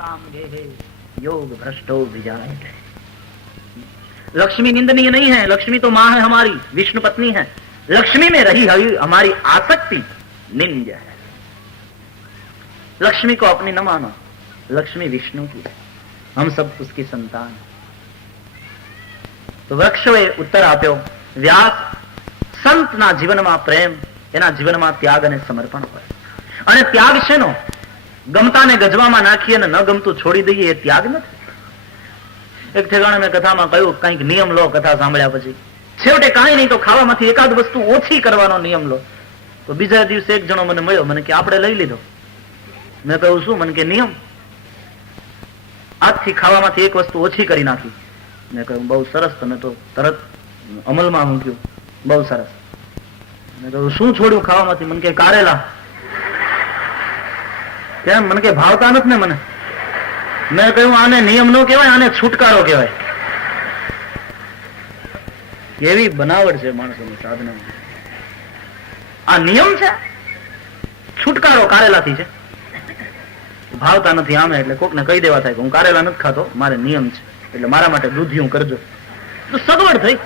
ताम गेहे योग भ्रष्टो विजाए। लक्ष्मी निंदनीय नहीं है, लक्ष्मी तो मां है हमारी, विष्णु पत्नी है। लक्ष्मी में रही हुई हमारी आसक्ति निंद्य है। लक्ष्मी को अपनी न मानो, लक्ष्मी विष्णु की है, हम सब उसकी संतान। तो વૃક્ષોએ ઉત્તર આપ્યો, વ્યાસ સંતના જીવનમાં પ્રેમ, એના જીવનમાં ત્યાગ અને સમર્પણ હોય. અને ત્યાગ શેનો? ગમતાને ગજવામાં નાખીએ અને ન ગમતું છોડી દઈએ એ ત્યાગ નથી. એક ઠેકાણે મેં કથામાં કહ્યું, કંઈક નિયમ લો કથા સાંભળ્યા પછી. છેવટે કાંઈ નહીં તો ખાવામાંથી એકાદ વસ્તુ ઓછી કરવાનો નિયમ લો. તો બીજા દિવસે એક જણો મને મળ્યો, મને કે આપણે લઈ લીધો. મેં કહ્યું શું? મને કે નિયમ, આજથી ખાવામાંથી એક વસ્તુ ઓછી કરી નાખી. મેં કહ્યું બહુ સરસ, તમે તો તરત અમલમાં મૂક્યું, બહુ સરસ. મેં કહ્યું શું છોડ્યું ખાવામાંથી? મને કે કારેલા. કેમ? મને કે ભાવતા નથી ને મને. મેં કહ્યું આને નિયમ નો કહેવાય, આને છુટકારો કહેવાય. એવી બનાવટ છે માણસોની સાધનામાં. આ નિયમ છે, છુટકારો કારેલાથી છે. ભાવતા નથી આમે એટલે કોકને કહી દેવા થાય કે હું કારેલા નથી ખાતો, મારે નિયમ છે એટલે મારા માટે દૂધિયું કરજો. તો સગવડ થઈ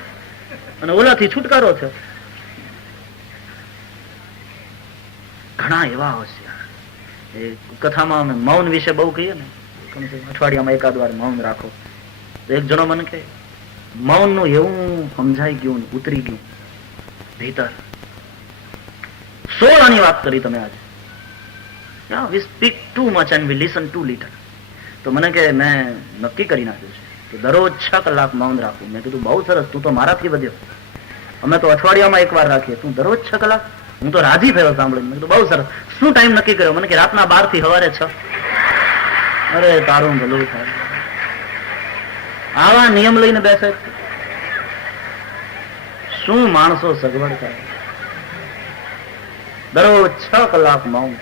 અને ઓલાથી છુટકારો થયો. ઘણા એવા હોશિયાર. એ કથામાં અમે મૌન વિશે બહુ કહીએ ને, અઠવાડિયામાં એકાદ વાર મૌન રાખો. તો એક જણો મને કહે, મૌન નું એવું સમજાઈ ગયું, ઉતરી ગયું ભીતર. 16 આની વાત કરી તમે આજે. We speak too much and we listen too little. તો મને કે મેં નક્કી કરી નાખ્યું છે કે દરરોજ 6 કલાક મૌન રાખવું. મેં કીધું બહુ સરસ, તું તો મારાથી વધ્યો. અમે તો અઠવાડિયામાં એકવાર રાખીએ, તું દરરોજ 6 કલાક. હું તો રાજી થયો સાંભળીને. મેં કીધું બહુ સરસ. શું ટાઈમ નક્કી કર્યો? મને કે રાતના 12 થી સવારે 6. અરે તારું ભલું થાય. આવા નિયમ લઈને બેસે શું માણસો સગવડ કરે? દરરોજ 6 કલાક મૌન.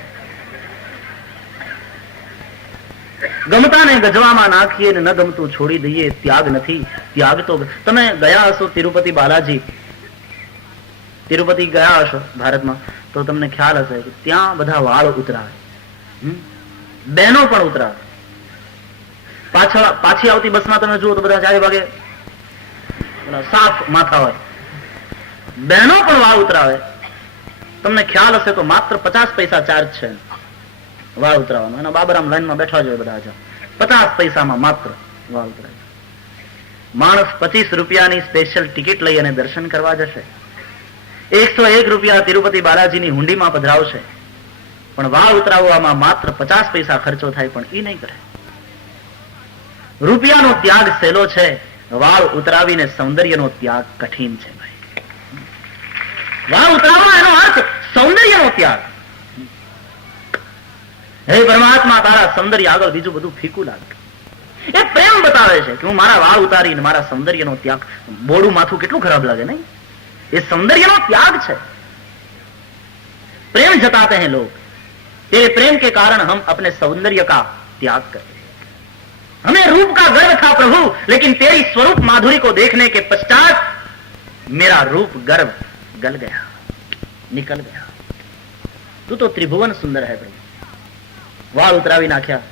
ગમતાને ગજવામાં નાખીએ ને ન ગમતું છોડી દઈએ, ત્યાગ નથી. ત્યાગ તો તમે ગયા હશો તિરુપતિ બાલાજી, તિરુપતિ ગયા હશો ભારતમાં, તો તમને ખ્યાલ હશે કે ત્યાં બધા વાળ ઉતરાવે, બહેનો પણ ઉતરાવે. પાછી આવતી બસમાં તમે જુઓ તો બધા 4 વાગે સાફ માથા હોય. બહેનો પણ વાળ ઉતરાવે. તમને ખ્યાલ હશે તો માત્ર 50 પૈસા ચાર્જ છે વાળ ઉતરાવવાનો. એના બાબરામ લાઈનમાં બેઠા જોઈએ બધા. 50 પૈસામાં માત્ર વાળ ઉતરાય. માણસ 25 રૂપિયાની સ્પેશિયલ ટિકિટ લઈ અને દર્શન કરવા જશે. 101 રૂપિયા તિરુપતિ બાલાજીની હુંડીમાં પધરાવશે, પણ વાળ ઉતરાવવામાં માત્ર 50 પૈસા ખર્ચો થાય, પણ એ નહીં કરે. રૂપિયાનો ત્યાગ સહેલો છે, વાળ ઉતરાવીને સૌંદર્યનો ત્યાગ કઠિન છે ભાઈ. વાળ ઉતરાવવા એનો અર્થ સૌંદર્યનો ત્યાગ. હે પરમાત્મા, તારા સૌંદર્ય આગળ બીજું બધું ફીકું લાગે. એ પ્રેમ બતાવે છે કે હું મારા વાળ ઉતારીને મારા સૌંદર્યનો ત્યાગ. બોડું માથું કેટલું ખરાબ લાગે નહીં? એ સૌંદર્યનો ત્યાગ છે. प्रेम जताते हैं लोग, तेरे प्रेम के कारण हम अपने सौंदर्य का त्याग करते हैं. हमें रूप का गर्व था प्रभु, लेकिन तेरी स्वरूप माधुरी को देखने के पश्चात मेरा रूप गर्व गल गया, निकल गया. तू तो त्रिभुवन सुंदर है भाई. વાળ ઉતરાવી નાખ્યા,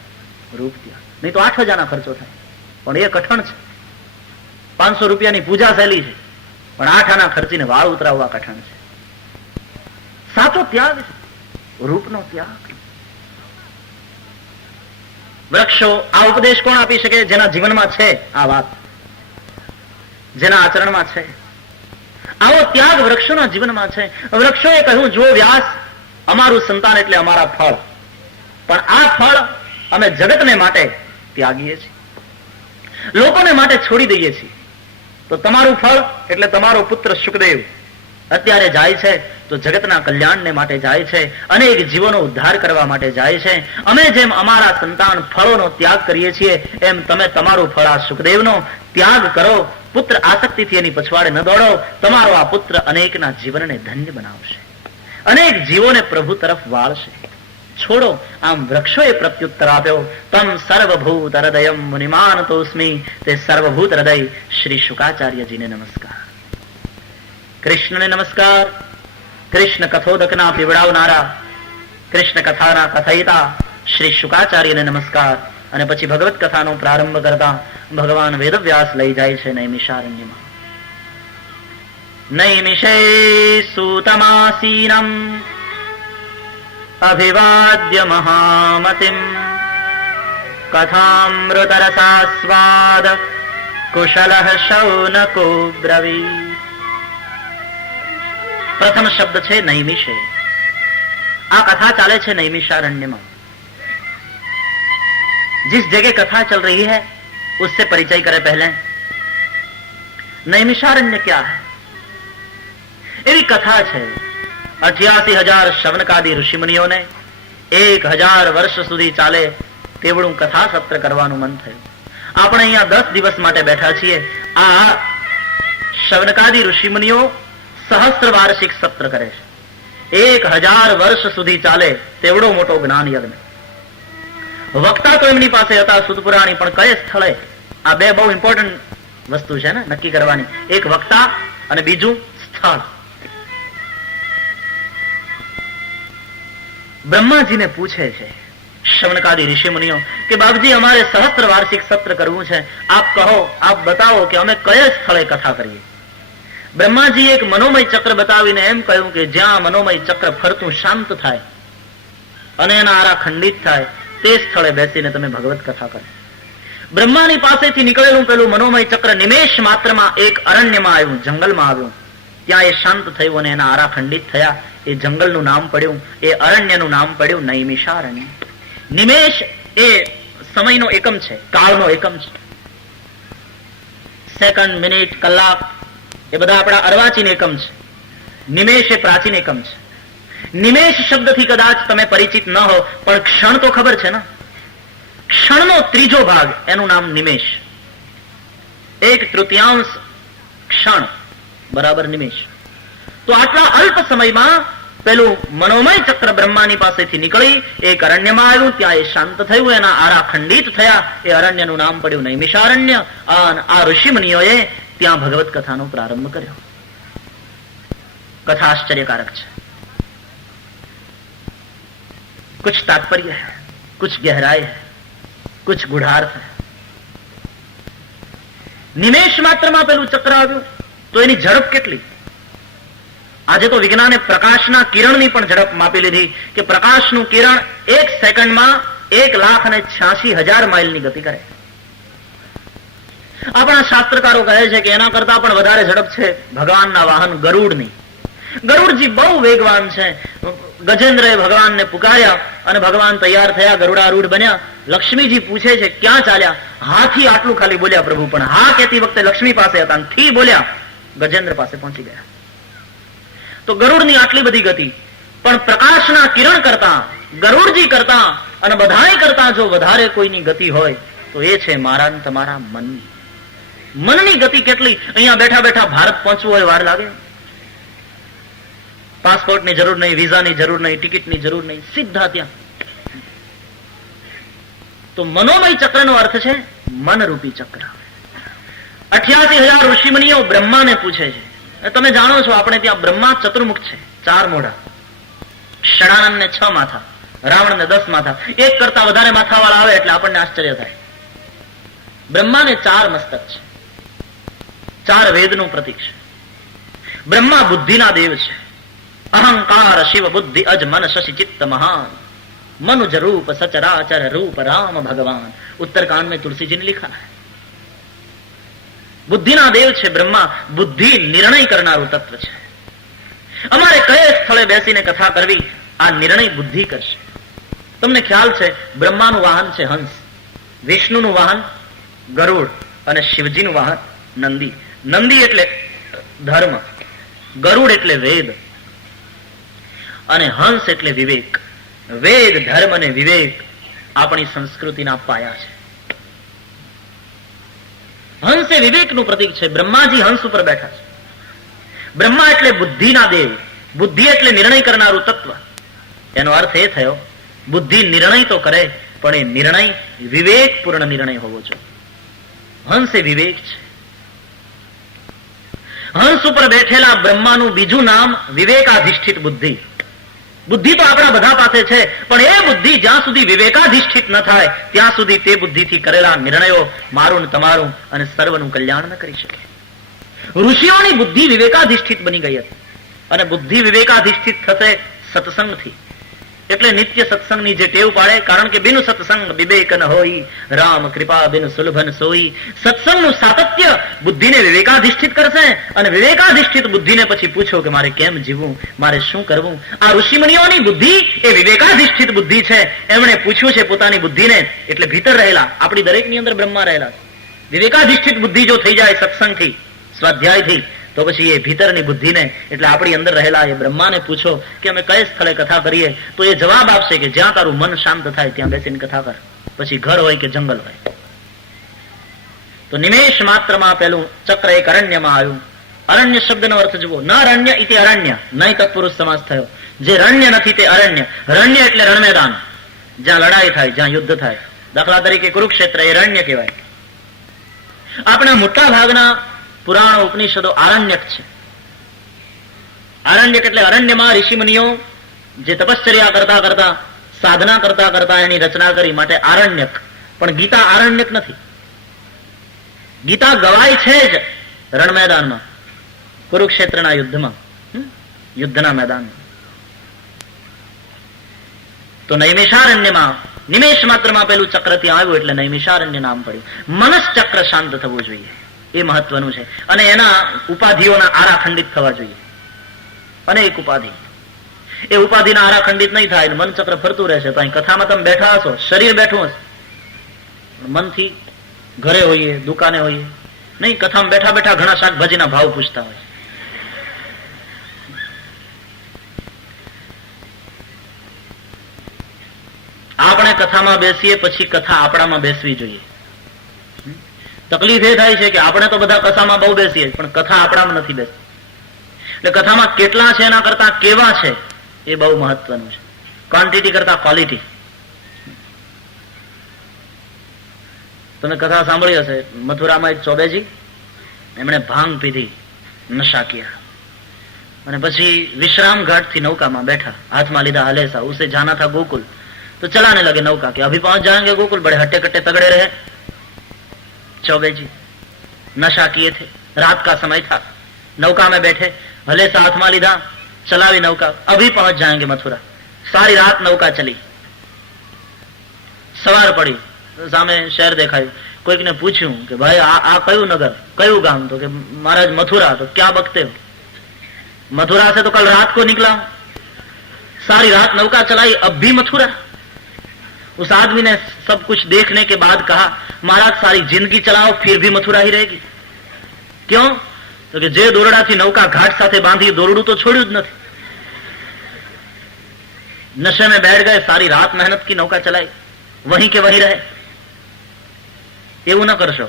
રૂપ ત્યાં. નહીં તો 8,000 ખર્ચો થાય, પણ એ કઠણ છે. 500 રૂપિયાની પૂજા સહેલી છે, પણ 8 આના ખર્ચીને વાળ ઉતરાવવા કઠણ છે. સાચો ત્યાગ છે, રૂપનો ત્યાગ. વૃક્ષો આ ઉપદેશ કોણ આપી શકે? જેના જીવનમાં છે આ વાત, જેના આચરણમાં છે. આવો ત્યાગ વૃક્ષોના જીવનમાં છે. વૃક્ષોએ કહ્યું, જો વ્યાસ, અમારું સંતાન એટલે અમારા ફળ, પણ આ ફળ અમે જગતને માટે ત્યાગીએ છીએ, લોકોને માટે છોડી દઈએ છીએ. તો તમારું ફળ એટલે તમારો પુત્ર શુકદેવ અત્યારે જાય છે તો જગતના કલ્યાણને માટે જાય છે, અનેક જીવોનો ઉદ્ધાર કરવા માટે જાય છે. અમે જેમ અમારા સંતાન ફળોનો ત્યાગ કરીએ છીએ, એમ તમે તમારું ફળ આ શુકદેવનો ત્યાગ કરો. પુત્ર આસક્તિથી એની પછવાડે ન દોડો. તમારો આ પુત્ર અનેકના જીવનને ધન્ય બનાવશે, અનેક જીવોને પ્રભુ તરફ વાળશે. છોડો. આમ વૃક્ષોએ પ્રત્યુત્તર આપ્યો, તમ સર્વભૂત હૃદયમ મુનિમાનતોસ્મિ. તે સર્વભૂત હૃદય શ્રી શુકાચાર્યજીને નમસ્કાર, કૃષ્ણને નમસ્કાર, કૃષ્ણ કથોદકના પીવડાવનારા, કૃષ્ણ કથાના કથયિતા શ્રી શુકાચાર્યને નમસ્કાર. અને પછી ભગવત કથાનો પ્રારંભ કરતા ભગવાન વેદવ્યાસ લઈ જાય છે નૈમિષારણ્યમાં. નૈમિષે સૂતમાસીનમ અભિવાદ્ય મહામતિમ કથામૃતરસાસ્વાદ કુશલઃ શૌનકો બ્રવીત. પ્રથમ શબ્દ છે નૈમિષે. આ કથા ચાલે છે नैमिषारण्यમાં. जिस जगह कथा चल रही है उससे परिचय करें पहले. नैमिषारण्य क्या है? એવી કથા છે 88,000 શવનકાદી ઋષિમુનિઓને 1,000 વર્ષ સુધી ચાલે તેવડું કથા સત્ર કરવાનું મન થયું. આપણે અહીંયા 10 દિવસ માટે બેઠા છીએ. આ શવનકાદી ઋષિમુનિઓ સહસ્ત્ર વાર્ષિક સત્ર કરે છે. 1,000 વર્ષ સુધી ચાલે તેવડો મોટો જ્ઞાન યજ્ઞ. વક્તા તો એમની પાસે હતા સુતપુરાણી, પણ કયા સ્થળે? આ બે બહુ ઇમ્પોર્ટન્ટ વસ્તુ છે ને નક્કી કરવાની. એક વક્તા અને બીજું સ્થળ. બ્રહ્માજીને પૂછે છે શવનકાદી ઋષિમુનિઓ કે બાપજી અમારે સહસ્ત્ર વાર્ષિક સત્ર કરવું છે, આપ કહો, આપ બતાવો કે અમે કયા સ્થળે કથા કરીએ. બ્રહ્માજી એક મનોમય ચક્ર બતાવીને એમ કહ્યું કે જ્યાં મનોમય ચક્ર ફરતું શાંત થાય અને એના આરા ખંડિત થાય તે સ્થળે બેસીને તમે ભગવત કથા કરો. બ્રહ્માની પાસેથી નીકળેલું પેલું મનોમય ચક્ર નિમેષ માત્રમાં એક અરણ્યમાં આવ્યું, જંગલમાં આવ્યું. ત્યાં એ શાંત થયું અને એના આરા ખંડિત થયા. એ જંગલનું નામ પડ્યું, એ અરણ્યનું નામ પડ્યું નૈમિષારણ્ય. નિમેષ એ સમયનો એકમ છે, કાળનો એકમ છે. સેકન્ડ, મિનિટ, કલાક એ બધા આપણા અર્વાચીન એકમ છે. નિમેષ એ પ્રાચીન એકમ છે. નિમેષ શબ્દથી કદાચ તમે પરિચિત ન હો, પણ ક્ષણ તો ખબર છે ને. ક્ષણનો ત્રીજો ભાગ એનું નામ નિમેષ. 1/3 ક્ષણ બરાબર નિમેષ. તો આટલા અલ્પ સમયમાં પેલું મનોમય ચક્ર બ્રહ્માની પાસેથી નીકળી એક અરણ્યમાં આવ્યું. ત્યાં એ શાંત થયું, એના આરા ખંડિત થયા. એ અરણ્યનું નામ પડ્યું નૈમિષારણ્ય. આ ઋષિમુનિઓએ ત્યાં ભગવત કથાનો પ્રારંભ કર્યો. કથા આશ્ચર્યકારક છે. कुछ तात्पर्य है, कुछ गहराई है, कुछ गुढ़ार्थ है. નિમેષ માત્રમાં પેલું ચક્ર આવ્યું તો એની ઝડપ કેટલી? આજે તો વિજ્ઞાને પ્રકાશના કિરણની પણ ઝડપ માપી લીધી કે પ્રકાશનું કિરણ 1 સેકન્ડમાં 1,86,000 માઇલની ગતિ કરે. આપણા શાસ્ત્રકારો કહે છે કે એના કરતા પણ વધારે ઝડપ છે ભગવાનના વાહન ગરુડની. ગરુડજી બહુ વેગવાન છે. ગજેન્દ્રએ ભગવાનને પુકાર્યા અને ભગવાન તૈયાર થયા, ગરુડારૂઢ બન્યા. લક્ષ્મીજી પૂછે છે ક્યાં ચાલ્યા? હાથી આટલું ખાલી બોલ્યા પ્રભુ, પણ હા કહેતી વખતે લક્ષ્મી પાસે હતા, થી બોલ્યા ગજેન્દ્ર પાસે પહોંચી ગયા. તો ગરુડની આટલી બધી ગતિ, પણ પ્રકાશના કિરણ કરતા, ગરુડજી કરતા અને બધાય કરતા જો વધારે કોઈની ગતિ હોય તો એ છે મારા ને તમારા મનની. મનની ગતિ કેટલી! અહીંયા બેઠા બેઠા ભારત પહોંચવું હોય વાર લાગે? પાસપોર્ટની જરૂર નહીં, વિઝાની જરૂર નહીં, ટિકિટની જરૂર નહીં, સીધા ત્યાં. તો મનોમય ચક્રનો અર્થ છે મનરૂપી ચક્ર. 88,000 ઋષિમુનિઓ બ્રહ્માને પૂછે છે. તમે જાણો છો આપણે ત્યાં બ્રહ્મા ચતુર્મુખ છે, 4 મોઢા. ષડાનંદને 6 માથા, રાવણને 10 માથા. એક કરતા વધારે માથાવાળા આવે એટલે આપણને આશ્ચર્ય થાય. બ્રહ્માને 4 મસ્તક છે, 4 વેદનું પ્રતીક છે. બ્રહ્મા બુદ્ધિના દેવ છે. अहंकार शिव बुद्धि अज मन शशि चित्त महान मनुज रूप सचराचर रूप राम भगवान. उत्तरकांड में तुलसी जी ने लिखा है. બુદ્ધિના દેવ છે બ્રહ્મા. બુદ્ધિ નિર્ણય કરનારું તત્વ છે. અમારે કયા સ્થળે બેસીને કથા કરવી આ નિર્ણય બુદ્ધિ કરશે. તમને ખ્યાલ છે બ્રહ્માનું વાહન છે હંસ, વિષ્ણુનું વાહન ગરુડ અને શિવજીનું વાહન નંદી. નંદી એટલે ધર્મ, ગરુડ એટલે વેદ અને હંસ એટલે વિવેક. વેદ, ધર્મ અને વિવેક આપણી સંસ્કૃતિના પાયા છે. હંસ એ વિવેકનું પ્રતીક છે. બ્રહ્માજી હંસ ઉપર બેઠા છે. બ્રહ્મા એટલે બુદ્ધિના દેવ. બુદ્ધિ એટલે નિર્ણય કરનારું તત્વ. એનો અર્થ એ થયો બુદ્ધિ નિર્ણય તો કરે, પણ એ નિર્ણય વિવેકપૂર્ણ નિર્ણય હોવો જોઈએ. હંસ એ વિવેક છે. હંસ ઉપર બેઠેલા બ્રહ્માનું બીજું નામ વિવેકાધિષ્ઠિત બુદ્ધિ. બુદ્ધિ તો આપણા બધા પાસે છે, પણ એ બુદ્ધિ જ્યાં સુધી વિવેકાધિષ્ઠિત ન થાય ત્યાં સુધી તે બુદ્ધિથી કરેલા નિર્ણયો મારું ને તમારું અને સર્વનું કલ્યાણ ન કરી શકે. ઋષિઓની બુદ્ધિ વિવેકાધિષ્ઠિત બની ગઈ હતી, અને બુદ્ધિ વિવેકાધિષ્ઠિત થશે સત્સંગથી. એટલે નિત્ય સત્સંગની જે ટેવ પાડે, કારણ કે બિન સત્સંગ વિવેક ન હોય, રામ કૃપા બિન સુલભન સોઈ. સત્સંગનું સાતત્ય બુદ્ધિને વિવેકાધિષ્ઠિત કરશે, અને વિવેકાધિષ્ઠિત બુદ્ધિને પછી પૂછો કે મારે કેમ જીવવું, મારે શું કરવું. આ ઋષિમુનિઓની બુદ્ધિ એ વિવેકાધિષ્ઠિત બુદ્ધિ છે. એમણે પૂછ્યું છે પોતાની બુદ્ધિને, એટલે ભીતર રહેલા આપણી દરેકની અંદર બ્રહ્મા રહેલા. વિવેકાધિષ્ઠિત બુદ્ધિ જો થઈ જાય સત્સંગથી, સ્વાધ્યાયથી, તો પછી એ ભીતરની બુદ્ધિને એટલે આપણી અંદર રહેલા એ બ્રહ્માને પૂછો કે અમે કઈ સ્થળે કથા કરીએ, તો એ જવાબ આપશે કે જ્યાં તારું મન શાંત થાય ત્યાં બેસીને કથા કર. પછી ઘર હોય કે જંગલ હોય. તો નિમેષ માત્રમાં પેલું ચક્ર એક અરણ્યમાં આવ્યું. અરણ્ય શબ્દનો અર્થ જુઓ. ન રણ્ય ઇતિ અરણ્ય, નહીં તત્પુરુષ સમાસ થયો. જે રણ્ય નથી તે અરણ્ય. રણ્ય એટલે રણ મેદાન, જ્યાં લડાઈ થાય, જ્યાં યુદ્ધ થાય. દાખલા તરીકે કુરુક્ષેત્ર એ રણ્ય કહેવાય. આપણા મોટા ભાગના પુરાણો ઉપનિષદો આરણ્યક છે. આરણ્યક એટલે અરણ્યમાં ઋષિમુનિઓ જે તપશ્ચર્યા કરતા કરતા, સાધના કરતા કરતા એની રચના કરી, માટે આરણ્યક. પણ ગીતા આરણ્યક નથી. ગીતા ગવાય છે જ રણ મેદાનમાં, કુરુક્ષેત્રના યુદ્ધમાં, યુદ્ધના મેદાનમાં. તો નૈમિષારણ્યમાં નિમેષ માત્રમાં પેલું ચક્ર ત્યાં આવ્યું એટલે નૈમિષારણ્ય નામ પડ્યું. મનસ ચક્ર શાંત થવું જોઈએ, એ મહત્વનું છે. અને એના ઉપાધિઓના આરા ખંડિત થવા જોઈએ. અનેક ઉપાધિ, એ ઉપાધિના આરા ખંડિત નહીં થાય, મન ચક્ર ફરતું રહેશે. તો અહીં કથામાં તમે બેઠા હશો, શરીર બેઠું હશે, મનથી ઘરે હોઈએ, દુકાને હોઈએ નહીં. કથામાં બેઠા બેઠા ઘણા શાકભાજીના ભાવ પૂછતા હોય. આપણે કથામાં બેસીએ પછી કથા આપણામાં બેસવી જોઈએ. તકલીફ એ થાય છે કે આપણે તો બધા કથામાં બહુ બેસીએ, પણ કથા આપણામાં નથી બેસતી. એટલે કથામાં કેટલા છે એના કરતા કેવા છે એ બહુ મહત્વનું છે. ક્વોન્ટિટી કરતા ક્વોલિટી. તમે કથા સાંભળી હશે, મથુરામાં એક ચોબેજી, એમણે ભાંગ પીધી, નશા કિયા, અને પછી વિશ્રામ ઘાટ થી નૌકામાં બેઠા, હાથમાં લીધા હલેસા. ઉસે જાના था गोकुल, तो चलाने लगे नौका कि अभी पहुंच जाएंगे गोकुल, बड़े हट्टे कट्टे तगड़े रहे. चौबे जी नशा किए थे, रात का समय था, नौका में बैठे, हलेसा हाथ में लीधा, चलावी नौका, अभी पहुंच जाएंगे मथुरा. सारी रात नौका चली. सवार पड़ी, सामे शहर देखाયું. કોઈકને પૂછ્યું કે ભાઈ આ કયું નગર, કયું ગામ? તો કે महाराज मथुरा. तो क्या बकते हो, मथुरा से तो कल रात को निकला, सारी रात नौका चलाई, अब भी मथुरा. उस आदमी ने सब कुछ देखने के बाद कहा, महाराज सारी जिंदगी चलाओ फिर भी मथुरा ही रहेगी. क्यों? तो कि जे દોરડાથી નૌકા ઘાટ સાથે બાંધી, દોરડું તો છોડ્યું જ નથી. नशे में बैठ गए, सारी रात मेहनत की, नौका चलाई, वहीं के वहीं रहे. એવું ન કરશો,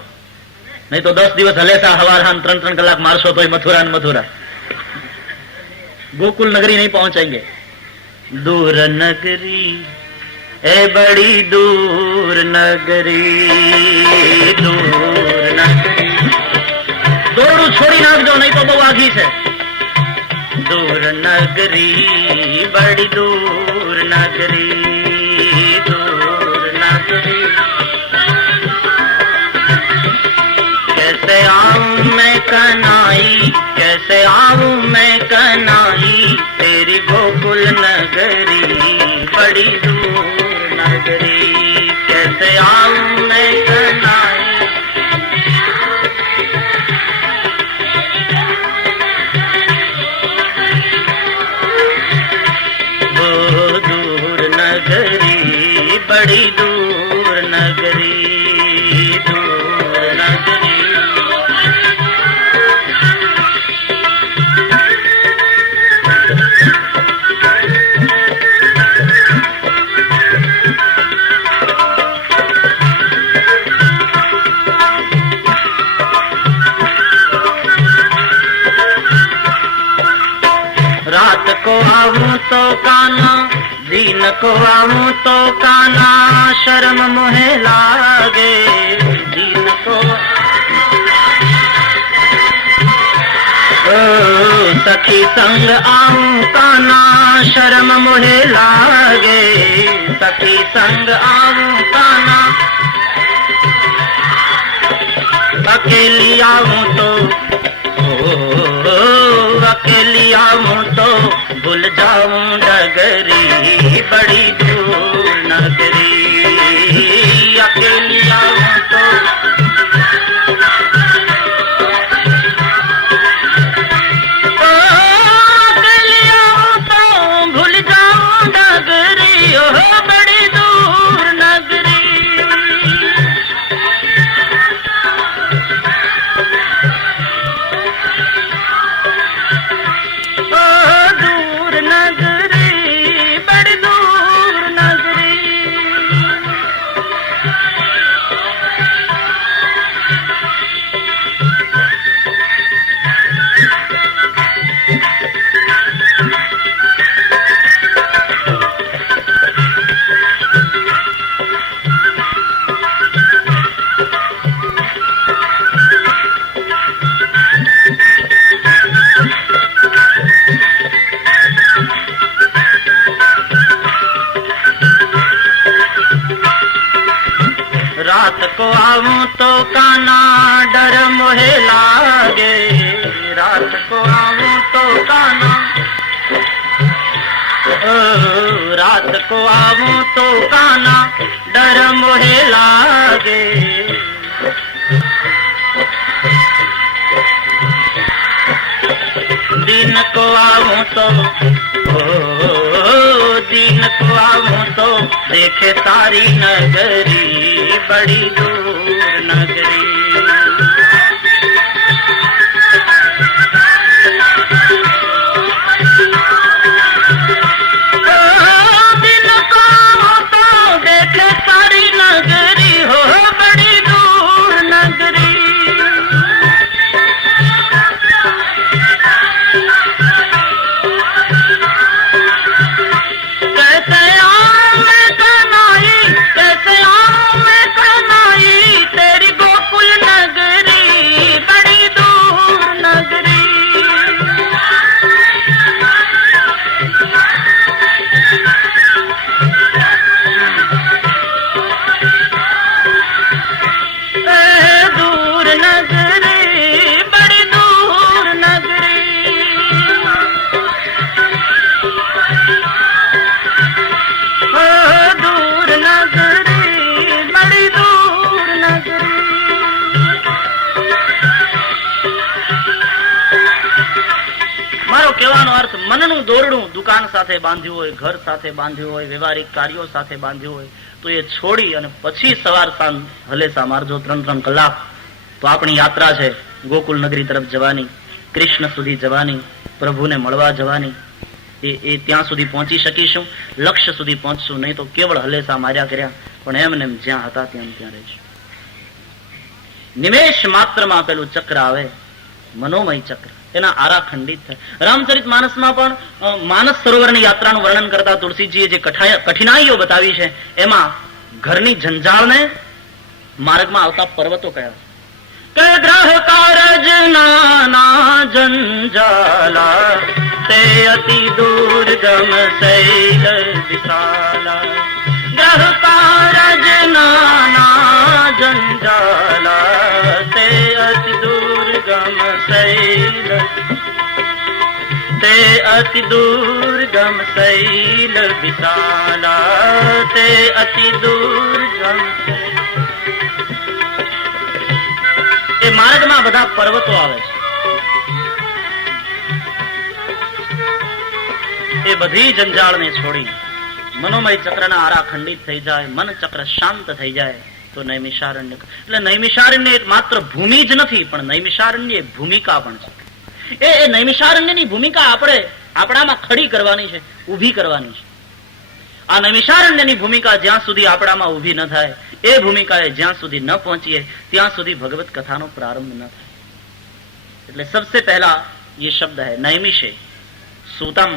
નહીં તો 10 દિવસ હલેસા હવારહાન 3-3 કલાક મારશો તો મથુરા ને મથુરા. गोकुल नगरी नहीं पहुंचेंगे. दूर नगरी ए बड़ी दूर नगरी, दूर नगरी. દોરડું છોડી નાખજો, નહીં તો બહુ આઘી છે. दूर नगरी बड़ी दूर नगरी, दूर नगरी. कैसे आऊं मैं कनाई, कैसे आऊं मैं कनाई, तेरी गोकुल नगरी बड़ी दूर नगरी. कैसे आऊं मैं कनाई. वो दूर नगरी बड़ी दूर नगरी, दूर नगरी. रात को आऊं तो काना, दिन को आऊं तो काना, शर्म मुहे लागे. दिन को सखी संग आऊं काना शर्म मोहे लागे, सखी संग आऊं काना अकेली आऊं तो अकेली आऊं तो भूल जाऊं डगरी बड़ी दूर नगरी, अकेली आऊं तो अकेली आऊं तो भूल जाऊं डगरी बड़ी दूर नगरी। रात को आऊं तो काना डर मोहे लागे, रात को आऊं तो काना रात को आऊं तो काना डर मोहे लागे, दिन को आऊं तो दिन को आऊं तो देखे सारी नगरी बड़ी दूर नगरी। दिन को आऊं तो देखे सारी नगरी हो बड़ी दूर नगरी। મનનું દોરડું દુકાન સાથે બાંધ્યું હોય, ઘર સાથે બાંધ્યું હોય, વ્યવહારિક કાર્યો સાથે બાંધ્યું હોય તો એ છોડી અને પછી સવાર સાંજ હલેસા મારજો 3-3 કલાક તો આપણી યાત્રા છે ગોકુલ નગરી તરફ જવાની, કૃષ્ણ સુધી જવાની, પ્રભુને મળવા જવાની. એ ત્યાં સુધી પહોંચી શકીશું, લક્ષ્ય સુધી પહોંચશું નહીં તો કેવળ હલેસા માર્યા કર્યા પણ એમને જ્યાં હતા ત્યાં ત્યાં રહેશું. નિમેષ માત્રમાં પેલું ચક્ર આવે, મનોમય ચક્ર, એના આરા ખંડિત થાય. રામચરિત માનસમાં પણ માનસ સરોવરની યાત્રાનું વર્ણન કરતા તુલસીજીએ જે કઠિનાઈઓ બતાવી છે એમાં ઘરની જંજાળને માર્ગમાં આવતા પર્વતો કયા કે ગ્રહ કારજ નાના જંજાલા તે અતિ દુર્ગમ શૈલ વિશાલા. ગ્રહ કારજ નાના જંજાલા તે અતિ દુર્ગમ શૈલ તે અતિ દુર્ગમ શૈલ વિશાલા તે અતિ દુર્ગમ. એ માર્ગમાં બધા પર્વતો આવે છે. એ બધી જંજાળને છોડી મનોમય ચક્રના આરા ખંડિત થઈ જાય, મન ચક્ર શાંત થઈ જાય તો નૈમિષારણ્ય. એટલે નૈમિષારણ્ય એક માત્ર ભૂમિ જ નથી પણ નૈમિષારણ્ય એક ભૂમિકા પણ છે. એ નૈમિષારણ્યની ભૂમિકા આપણે આપણામાં ખડી કરવાની છે, ઊભી કરવાની છે. આ નૈમિષારણ્યની ભૂમિકા જ્યાં સુધી આપણામાં ઊભી ન થાય, એ ભૂમિકાએ જ્યાં સુધી ન પહોંચીએ ત્યાં સુધી ભગવત કથાનો પ્રારંભ ન થાય. એટલે સબસે પહેલા ये शब्द है नैमिषे सूतम.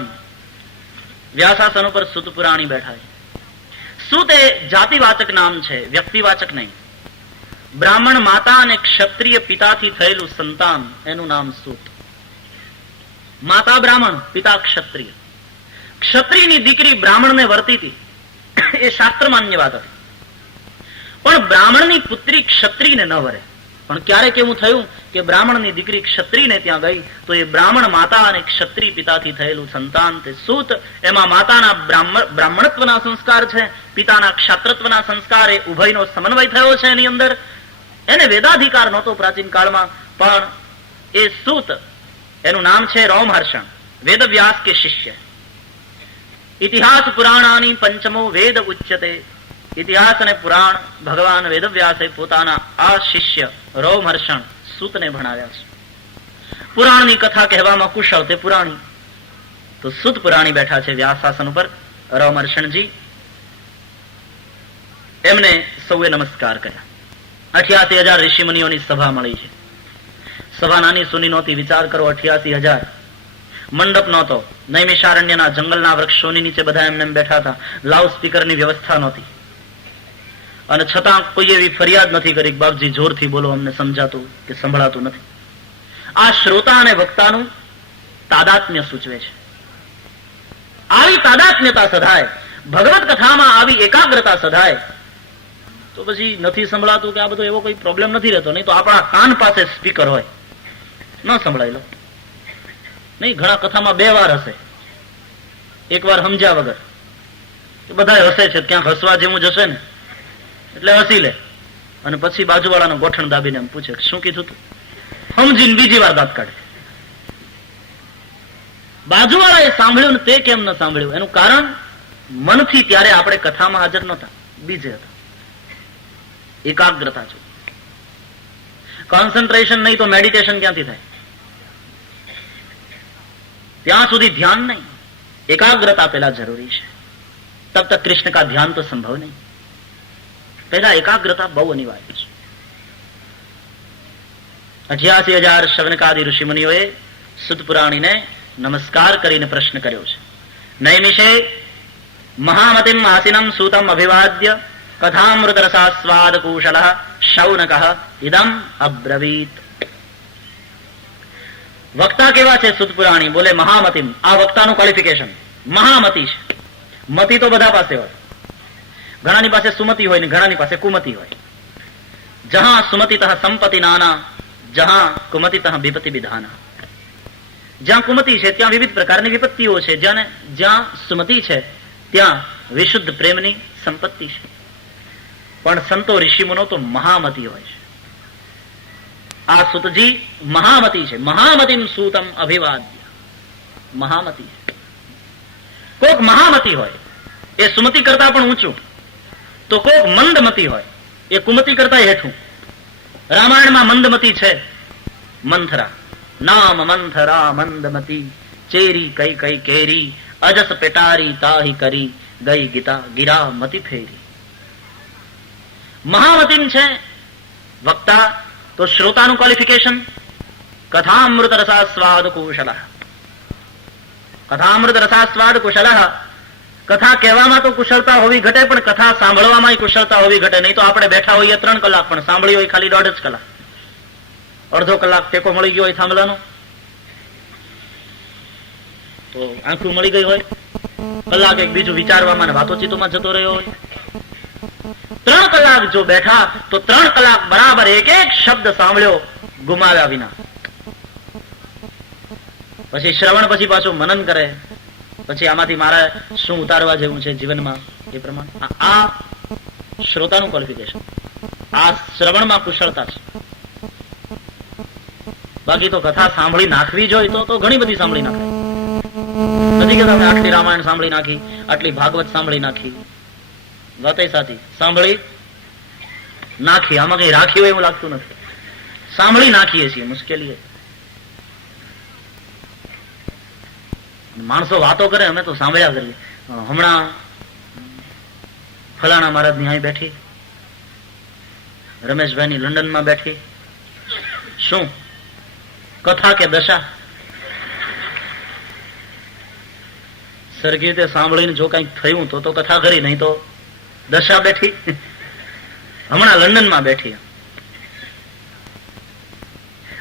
व्यासासन पर सुत पुराणी बैठा है. સુત એ જાતિવાચક નામ છે, વ્યક્તિવાચક નહીં. બ્રાહ્મણ માતા અને ક્ષત્રિય પિતાથી થયેલું સંતાન એનું નામ સુત. માતા બ્રાહ્મણ, પિતા ક્ષત્રિય. ક્ષત્રિયની દીકરી બ્રાહ્મણને વર્તી હતી એ શાસ્ત્ર માન્ય વાત હતી. પણ બ્રાહ્મણની પુત્રી ક્ષત્રિયને ન વરે. પણ ક્યારેક એવું થયું કે બ્રાહ્મણની દીકરી ક્ષત્રિયને ત્યાં ગઈ તો એ બ્રાહ્મણ માતા અને ક્ષત્રિય પિતાથી થયેલું સંતાન તે સૂત. એમાં માતાના બ્રાહ્મણત્વના સંસ્કાર છે, પિતાના ક્ષાત્રત્વના સંસ્કાર, એ ઉભયનો સમન્વય થયો છે એની અંદર. એને વેદાધિકાર નહોતો પ્રાચીન કાળમાં, પણ એ સૂત, એનું નામ છે રોમહર્ષણ, વેદવ્યાસ કે શિષ્ય. ઇતિહાસ પુરાણાની પંચમો વેદ ઉચ્યતે. ઇતિહાસ અને પુરાણ ભગવાન વેદવ્યાસે પોતાના આ શિષ્ય રોમહર્ષણ સૂતને ભણાવ્યા છે. પુરાણની કથા કહેવામાં કુશળ તે પુરાણી. તો સૂત પુરાણી બેઠા છે વ્યાસાસન ઉપર. રોમહર્ષણજી એમને સૌએ નમસ્કાર કર્યા. 88,000 ઋષિમુનિઓની સભા મળી છે. સભા નાની સુની નહોતી. વિચાર કરો, 88,000. મંડપ નહોતો. નૈમિષારણ્યના જંગલના વૃક્ષોની નીચે બધા એમને બેઠા હતા. લાઉડ સ્પીકરની વ્યવસ્થા નહોતી. અને છતાં કોઈ એવી ફરિયાદ નથી કરી કે બાપજી જોરથી બોલો, અમને સમજાતું કે સંભળાતું નથી. આ શ્રોતા અને વક્તાનું તાદાત્મ્ય સૂચવે છે. આવી તાદાત્મ્યતા સધાય, ભગવત કથામાં આવી એકાગ્રતા સધાય તો પછી નથી સંભળાતું કે આ બધો એવો કોઈ પ્રોબ્લેમ નથી રહેતો. નહીં તો આપણા કાન પાસે સ્પીકર હોય, ન સંભળાય લો. નહીં, ઘણા કથામાં 2 વાર હશે. એક વાર સમજ્યા વગર, બધા હસે છે, ક્યાંક હસવા જેવું જશે ને એટલે હસી લે, અને પછી બાજુવાળાનો ગોઠણ દાબીને એમ પૂછે શું કીધું તું, સમજીને બીજી વાર દાંત કાઢે. બાજુવાળાએ સાંભળ્યું ને તે કેમ ન સાંભળ્યું, એનું કારણ મનથી ત્યારે આપણે કથામાં હાજર નહોતા, બીજે હતા. એકાગ્રતા છે. કોન્સન્ટ્રેશન નહીં તો મેડિટેશન ક્યાંથી થાય? ત્યાં સુધી ધ્યાન નહીં, એકાગ્રતા પહેલા જરૂરી છે. તબ તક કૃષ્ણ કા ધ્યાન તો સંભવ નહીં. પહેલા એકાગ્રતા બહુ અનિવાર્ય છે. 88,000 શવનકાદી ઋષિમુનિઓએ સુત પુરાણીને નમસ્કાર કરીને પ્રશ્ન કર્યો છે. નૈમિષે મહામતિમ આસીનમ સૂતમ અભિવાદ્ય કથામૃત રસાસ્વાદ કુશલ શૌનકઃ ઇદમ અબ્રવીત. વક્તા કેવા છે સુત પુરાણી? બોલે મહામતિમ. આ વક્તાનું ક્વોલિફિકેશન મહામતી છે. મતિ તો બધા પાસે હોય. ઘણાની પાસે સુમતિ હોય ને ઘણાની પાસે કુમતિ હોય. જહાં સુમતિતઃ સંપત્તિ નાના, જહાં કુમતિતઃ વિપત્તિ વિધાના. જ્યાં કુમતિ છે ત્યાં વિવિધ પ્રકારની વિપત્તિઓ છે, જ્યાં સુમતિ છે ત્યાં વિશુદ્ધ પ્રેમની સંપત્તિ છે. પણ સંતો ઋષિમુનો તો મહામતી હોય છે. આ સુતજી મહામતી છે. મહામતીમ સૂતમ અભિવાદ્ય. મહામતી છે. કોક મહામતી હોય એ સુમતિ કરતા પણ ઊંચું, તો કોક મંદમતી હોય એ કુમતિ કરતા હેઠું. રામાયણમાં મંદમતી છે મંથરા. નામ મંથરા મંદમતી, ચેરી કઈ કઈ કેરી, અજસ પેટારી તાહી કરી, ગઈ ગીતા ગિરા મતિ ફેરી. મહામતીમ છે વક્તા. તો શ્રોતાનું ક્વોલિફિકેશન કથામૃત રસાસ્વાદ કુશલ. કથામૃત રસાસ્વાદ કુશલ. કથા કહેવામાં તો કુશળતા હોવી ઘટે, પણ કથા સાંભળવામાં કુશળતા હોવી ઘટે. નહીં તો આપણે બેઠા હોઈએ 3 કલાક પણ સાંભળી હોય ખાલી 1.5 કલાક. અડધો કલાક ટેકો મળી ગયો હોય થાંભલાનો તો આંખું મળી ગઈ હોય. કલાક એક બીજું વિચારવામાં અને વાતોચીતોમાં જતો રહ્યો હોય. 3 કલાક જો બેઠા તો 3 કલાક બરાબર એક એક શબ્દ સાંભળ્યો ગુમાવ્યા વિના. પછી શ્રવણ, પછી પાછું મનન કરે, પછી આમાંથી મારે શું ઉતારવા જેવું છે જીવનમાં એ પ્રમાણે. આ શ્રોતાનું ક્વોલિફિકેશન. આ શ્રવણમાં કુશળતા છે. બાકી તો કથા સાંભળી નાખવી જોઈએ તો ઘણી બધી સાંભળી નાખે. નથી કે તમે આટલી રામાયણ સાંભળી નાખી, આટલી ભાગવત સાંભળી નાખી. વાત સાચી, સાંભળી નાખી. આમાં કઈ રાખી હોય એવું લાગતું નથી. સાંભળી નાખીએ છીએ, મુશ્કેલી. માણસો વાતો કરે, અમે તો સાંભળ્યા કરીએ. હમણાં ફલાણા મહારાજ ની અહીં બેઠી, રમેશભાઈ ની લંડનમાં બેઠી. શું કથા કે દશા? સરખી રીતે સાંભળીને જો કઈક થયું તો કથા કરી, નહીં તો દશા બેઠી. હમણાં લંડનમાં બેઠી.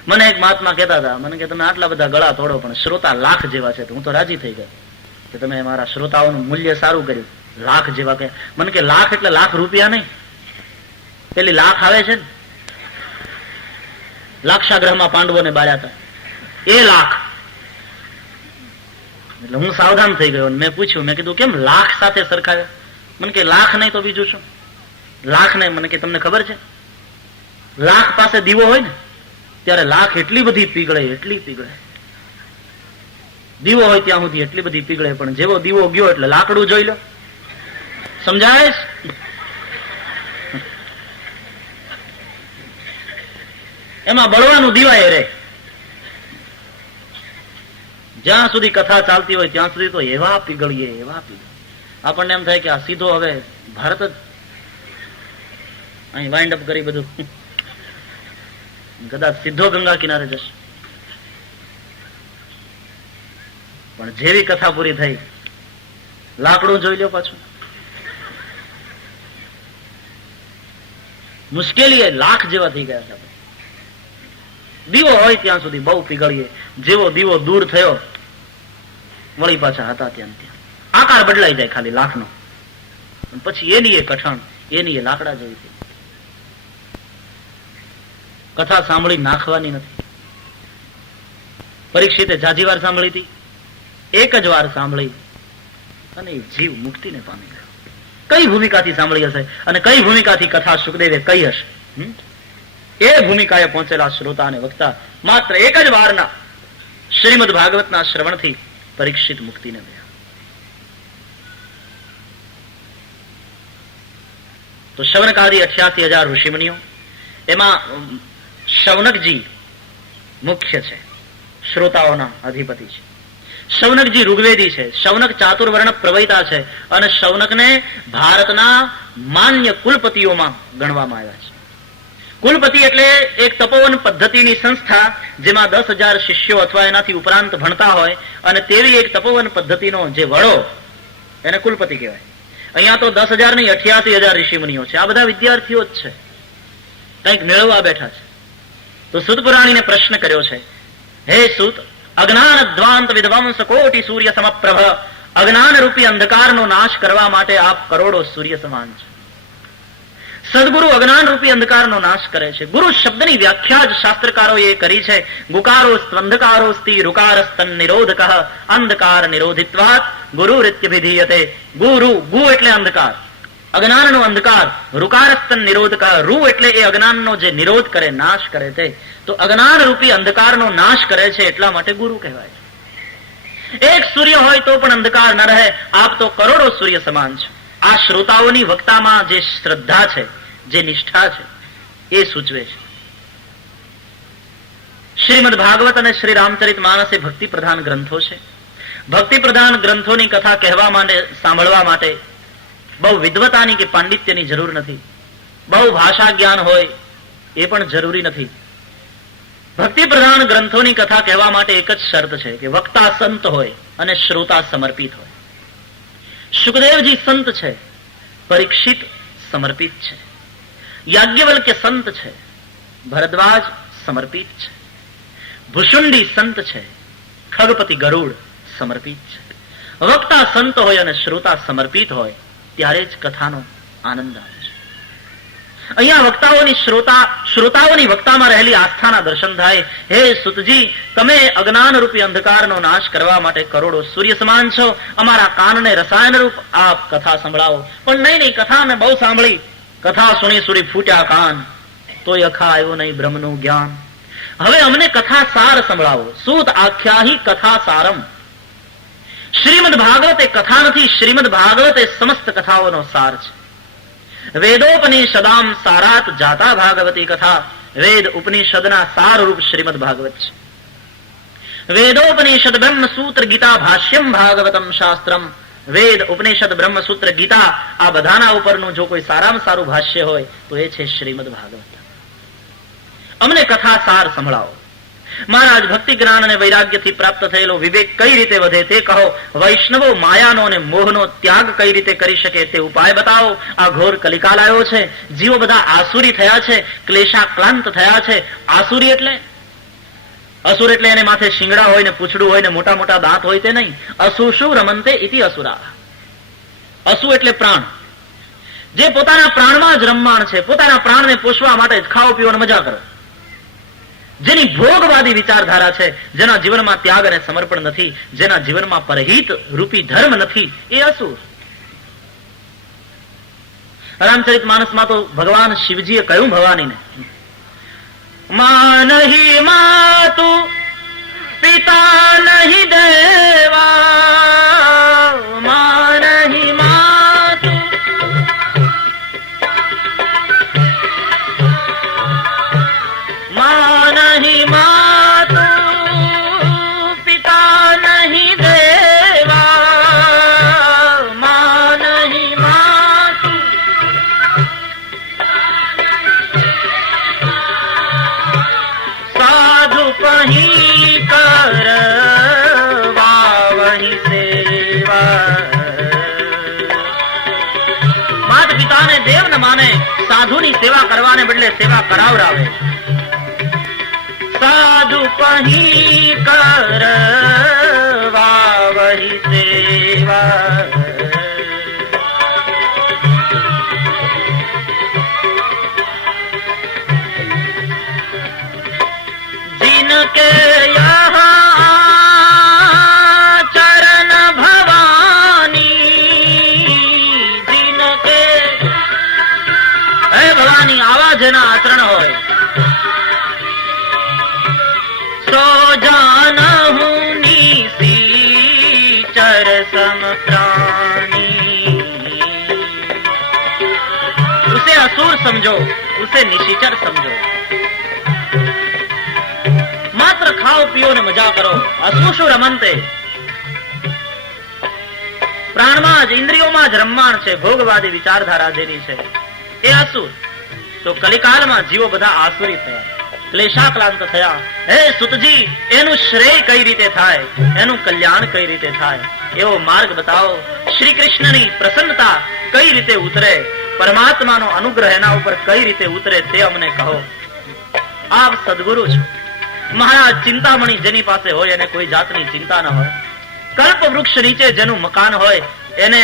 મને એક મહાત્મા કહેતા હતા, મને કે તમે આટલા બધા ગળા તોડો પણ શ્રોતા લાખ જેવા છે. હું તો રાજી થઈ ગયો કે તમે મારા શ્રોતાઓનું મૂલ્ય સારું કર્યું. લાખ જેવા કે મને કે લાખ એટલે લાખ રૂપિયા નહીં, પેલી લાખ આવે છે ને, લાક્ષાગ્રહમાં પાંડવોને બાળ્યા હતા એ લાખ. એટલે હું સાવધાન થઈ ગયો. મેં પૂછ્યું, મેં કીધું કેમ લાખ સાથે સરખાવ્યા? મને કે લાખ નહીં તો બીજું શું? લાખ નહીં. મને કે તમને ખબર છે લાખ પાસે દીવો હોય ને ત્યારે લાખ એટલી બધી પીગળે, એટલી પીગળે. દીવો હોય ત્યાં સુધી એટલી બધી પીગળે, પણ જેવો દીવો ગયો એટલે લાકડું જોઈ લો. સમજાય? એમાં બળવાનું દીવાય રે. જ્યાં સુધી કથા ચાલતી હોય ત્યાં સુધી તો એવા પીગળીએ, એવા પીગળીએ. આપણને એમ થાય કે આ સીધો હવે ભારત જ અહીં વાઇન્ડ અપ કરી બધું, કદાચ સીધો ગંગા કિનારે જશે. પણ જેવી કથા પૂરી થઈ લાકડું જોઈ લો પાછું. મુશ્કેલી લાખ જેવા થઈ ગયા છે. દીવો હોય ત્યાં સુધી બહુ પીગળીએ, જેવો દીવો દૂર થયો વળી પાછા હતા ત્યાં ત્યાં. આકાર બદલાઈ જાય ખાલી લાખનો, પછી એની એ કઠણ, એની એ લાકડા જેવી થઈ. કથા સાંભળી નાખવાની નથી. પરીક્ષિતે જાજી વાર સાંભળી હતી, એક જ વાર સાંભળી અને જીવ મુક્તિને પામી ગયો. કઈ ભૂમિકાથી સાંભળી હશે અને કઈ ભૂમિકાથી કથા સુખદેવે કઈ હશે? એ ભૂમિકાએ પહોંચેલા શ્રોતા અને વક્તા માત્ર એક જ વારના શ્રીમદ ભાગવતના શ્રવણથી પરીક્ષિત મુક્તિને ગયા. તો શૌનકાદી 88,000 ઋષિમુનિઓ, એમાં શૌનકજી મુખ્ય છે, શ્રોતાઓના અધિપતિ છે. શૌનકજી ઋગ્વેદી છે, શૌનક ચાતુર્વર્ણ પ્રવૈતા છે અને શૌનકને ભારતના માન્ય કુલપતિઓમાં ગણવામાં આવ્યા છે. કુલપતિ એટલે એક તપોવન પદ્ધતિની સંસ્થા જેમાં 10,000 શિષ્યો અથવા એનાથી ઉપરાંત ભણતા હોય અને તેવી એક તપોવન પદ્ધતિનો જે વડો એને કુલપતિ કહેવાય. અહીંયા તો 10,000 નહીં 88,000 ઋષિમુનિઓ છે. આ બધા વિદ્યાર્થીઓ જ છે, કંઈક મેળવવા બેઠા છે. તો સૂત પુરાણીને પ્રશ્ન કર્યો છે, હે સૂત, અજ્ઞાન ધ્વાંત વિધ્વંસ કોટી સૂર્ય સમપ્રભ, અજ્ઞાન રૂપી અંધકારનો નાશ કરવા માટે આપ કરોડો સૂર્ય સમાન છે. સદગુરુ અજ્ઞાન રૂપી અંધકારનો નાશ કરે છે. ગુરુ શબ્દની વ્યાખ્યા જ શાસ્ત્રકારોએ કરી છે. ગુકારો સ્ત્વંધકારોસ્તિ રુકારસ્તન નિરોધક અંધકાર નિરોધિત્વાત ગુરુરિત્યભિધીયતે. ગુરુ, ગુ એટલે અંધકાર, અજ્ઞાનનો અંધકાર, રુકારસ્તન નિરોધક, રૂ એટલે એ અજ્ઞાનનો જે નિરોધ કરે, નાશ કરે તે. તો અજ્ઞાન રૂપી અંધકારનો નાશ કરે છે એટલા માટે ગુરુ કહેવાય છે. એક સૂર્ય હોય તો પણ અંધકાર ન રહે. આપ તો કરોડો સૂર્ય સમાન છે. આ શ્રોતાઓની વક્તામાં જે શ્રદ્ધા છે, જે નિષ્ઠા છે, એ સૂચવે છે. શ્રીમદ ભાગવત અને શ્રી રામચરિત માનસ એ ભક્તિ પ્રધાન ગ્રંથો છે. ભક્તિ પ્રધાન ગ્રંથોની કથા કહેવા માટે, સાંભળવા માટે બહુ વિદ્વતાની કે પાંડિત્યની જરૂર નથી. બહુ ભાષા જ્ઞાન હોય એ પણ જરૂરી નથી. ભક્તિ પ્રધાન ગ્રંથોની કથા કહેવા માટે એક જ શરત છે કે વક્તા સંત હોય અને શ્રોતા સમર્પિત હોય. સુખદેવજી સંત છે, પરીક્ષિત સમર્પિત છે, યાજ્ઞવલ્ક્ય સંત છે, ભરદ્વાજ સમર્પિત છે, ભુષુંડી સંત છે, ખગપતિ ગરુડ સમર્પિત છે. વક્તા સંત હોય અને શ્રોતા સમર્પિત હોય ત્યારે જ કથાનો આનંદ આવે છે. અહીંયા વક્તાઓની શ્રોતાઓની વક્તામાં રહેલી આસ્થાના દર્શન થાય. હે સુતજી, તમે અજ્ઞાન રૂપી અંધકારનો નાશ કરવા માટે કરોડો સૂર્ય સમાન છો. અમારા કાનને રસાયણ રૂપ આપ કથા સંભળાવો. પણ નહીં, કથા મેં બહુ સાંભળી, કથા સુણી સુરી ફૂટ્યા કાન, તોય અખા આવ્યો નહીં બ્રહ્મનું જ્ઞાન. હવે અમને કથા સાર સંભળાવો. સૂત આખ્યાહી કથા સારમ. શ્રીમદ ભાગવત એ કથા નથી, શ્રીમદ ભાગવત એ સમસ્ત કથાઓનો સાર છે. વેદોપનિષદામ સારાત જાતા ભાગવતી કથા. વેદ ઉપનિષદના સાર રૂપ શ્રીમદ ભાગવત છે. વેદોપનિષદ બ્રહ્મસૂત્ર ગીતા ભાષ્યમ ભાગવતમ શાસ્ત્રમ. વેદ ઉપનિષદ બ્રહ્મસૂત્ર ગીતા આ બધાના ઉપરનું જો કોઈ સારામાં સારું ભાષ્ય હોય તો એ છે શ્રીમદ ભાગવત. અમને કથા સાર સંભળાવો. મહારાજ, ભક્તિ જ્ઞાન અને વૈરાગ્યથી પ્રાપ્ત થયેલો વિવેક કઈ રીતે વધે તે કહો. વૈષ્ણવો માયાનો અને મોહનો ત્યાગ કઈ રીતે કરી શકે તે ઉપાય બતાવો. આ ઘોર કલિકાલ આવ્યો છે. જીવો બધા આસુરી થયા છે, ક્લેશાક્લાંત થયા છે. આસુરી એટલે અસુર એટલે એને માથે શિંગડા હોય ને પૂંછડું હોય ને મોટા મોટા દાંત હોય તે નહીં. અસુષુ રમંતે ઇતિ અસુરા. અસુ એટલે પ્રાણ, જે પોતાના પ્રાણમાં જ રમમાણ છે, પોતાના પ્રાણને પોષવા માટે જ ખાઓ પીવો અને મજા કરો, જેની ભોગવાદી વિચારધારા છે, જેના જીવનમાં ત્યાગ અને સમર્પણ નથી, જેના જીવનમાં પરહિત રૂપી ધર્મ નથી, એ અસુર. રામચરિત માનસમાં તો ભગવાન શિવજીએ કહ્યું ભવાનીને, માં નહીં માતુ પિતા નહીં દેવા, માં નહીં માતુ માં નહીં માતુ પિતા નહીં દેવા, માં નહીં માતુ સાધુ પહી કરવા વહી સેવા. માત પિતાને દેવ ન માને, સાધુની સેવા કરવાને બદલે સેવા કરાવરાવે. સાધુ પહી કરવા વહી સેવા. जिनके यहाँ चरण भवानी, जिनके હે ભવાની આવા જેના આચરણ હોય, સો જાનહું નિશિચર સમ પ્રાણી. ઉસે असुर समझो, उसे निशिचर समझो. માત્ર ખાઓ પીઓ ને મજા કરો. અસુષુ રમંતે, પ્રાણમાં જ ઇન્દ્રિયોમાં જ રમમાણ છે, ભોગવાદી વિચારધારા જેની છે એ અસુર. તો કલિકાલમાં જીવો બધા આસુરી થયા, ક્લેશાક્રાંત થયા. હે સુતજી, એનું શ્રેય કઈ રીતે થાય, એનું કલ્યાણ કઈ રીતે થાય, એવો માર્ગ બતાવો. શ્રી કૃષ્ણની પ્રસન્નતા કઈ રીતે ઉતરે, પરમાત્માનો અનુગ્રહ એના ઉપર કઈ રીતે ઉતરે તે અમને કહો. આપ સદગુરુ છો મહારાજ. ચિંતામણી જેની પાસે હોય એને કોઈ જાતની ચિંતા ન હોય, કલ્પ વૃક્ષ નીચે જેનું મકાન હોય એને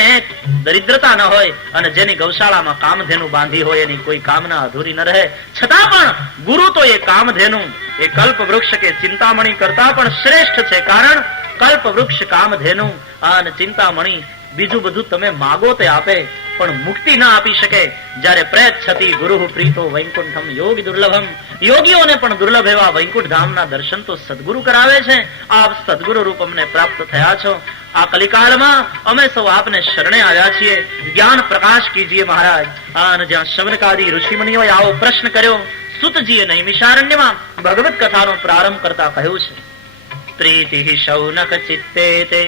દરિદ્રતા ન હોય, અને જેની ગૌશાળામાં કામધેનુ બાંધી હોય એની કોઈ કામના અધૂરી ન રહે. છતાં પણ ગુરુ તો એ કામધેનુ, એ કલ્પ વૃક્ષ કે ચિંતામણી કરતા પણ શ્રેષ્ઠ છે. કારણ કલ્પ વૃક્ષ, કામધેનુ અને ચિંતામણી બીજું બધું તમે માગો તે આપે, પણ મુક્તિ ના આપી શકે. જ્યારે પ્રેત છતી ગુરુ પ્રીતો વૈકુંઠમ યોગી દુર્લભમ, યોગીઓને પણ દુર્લભ એવા વૈકુંઠ ધામના દર્શન તો સદગુરુ કરાવે છે. આપ સદગુરુ રૂપ અમને પ્રાપ્ત થયા છો. આ કલિકાળમાં અમે સૌ આપને શરણે આવ્યા છીએ. જ્ઞાન પ્રકાશ કીજીએ મહારાજ. અને જ્યાં શવનકાદી ઋષિમુનિઓએ આવો પ્રશ્ન કર્યો, સુતજીએ નૈમિષારણ્યમાં ભગવત કથાનો પ્રારંભ કરતા કહ્યું છે, પ્રીતિ શૌનક ચિત્તે તે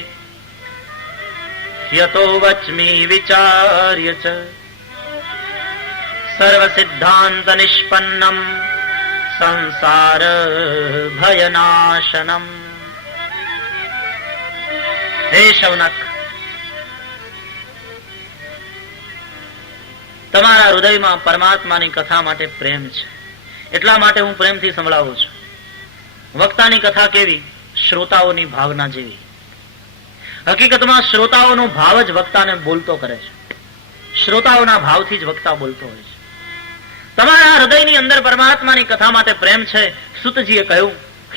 યતો વચ્મી વિચાર્ય ચ સર્વ સિદ્ધાંત નિષ્પન્નમ સંસાર ભયનાશનમ. હે શૌનક, તમારા હૃદયમાં પરમાત્માની કથા માટે પ્રેમ છે, એટલા માટે હું પ્રેમથી સંભળાવું છું. વક્તાની કથા કેવી? શ્રોતાઓની ભાવના જેવી. હકીકતમાં શ્રોતાઓનો ભાવ જ વક્તાને બોલતો કરે છે. શ્રોતાઓના ભાવથી જ વક્તા બોલતો હોય છે. તમારા હૃદયની અંદર પરમાત્માની કથા માટે પ્રેમ છે. સુતજીએ કહ્યું,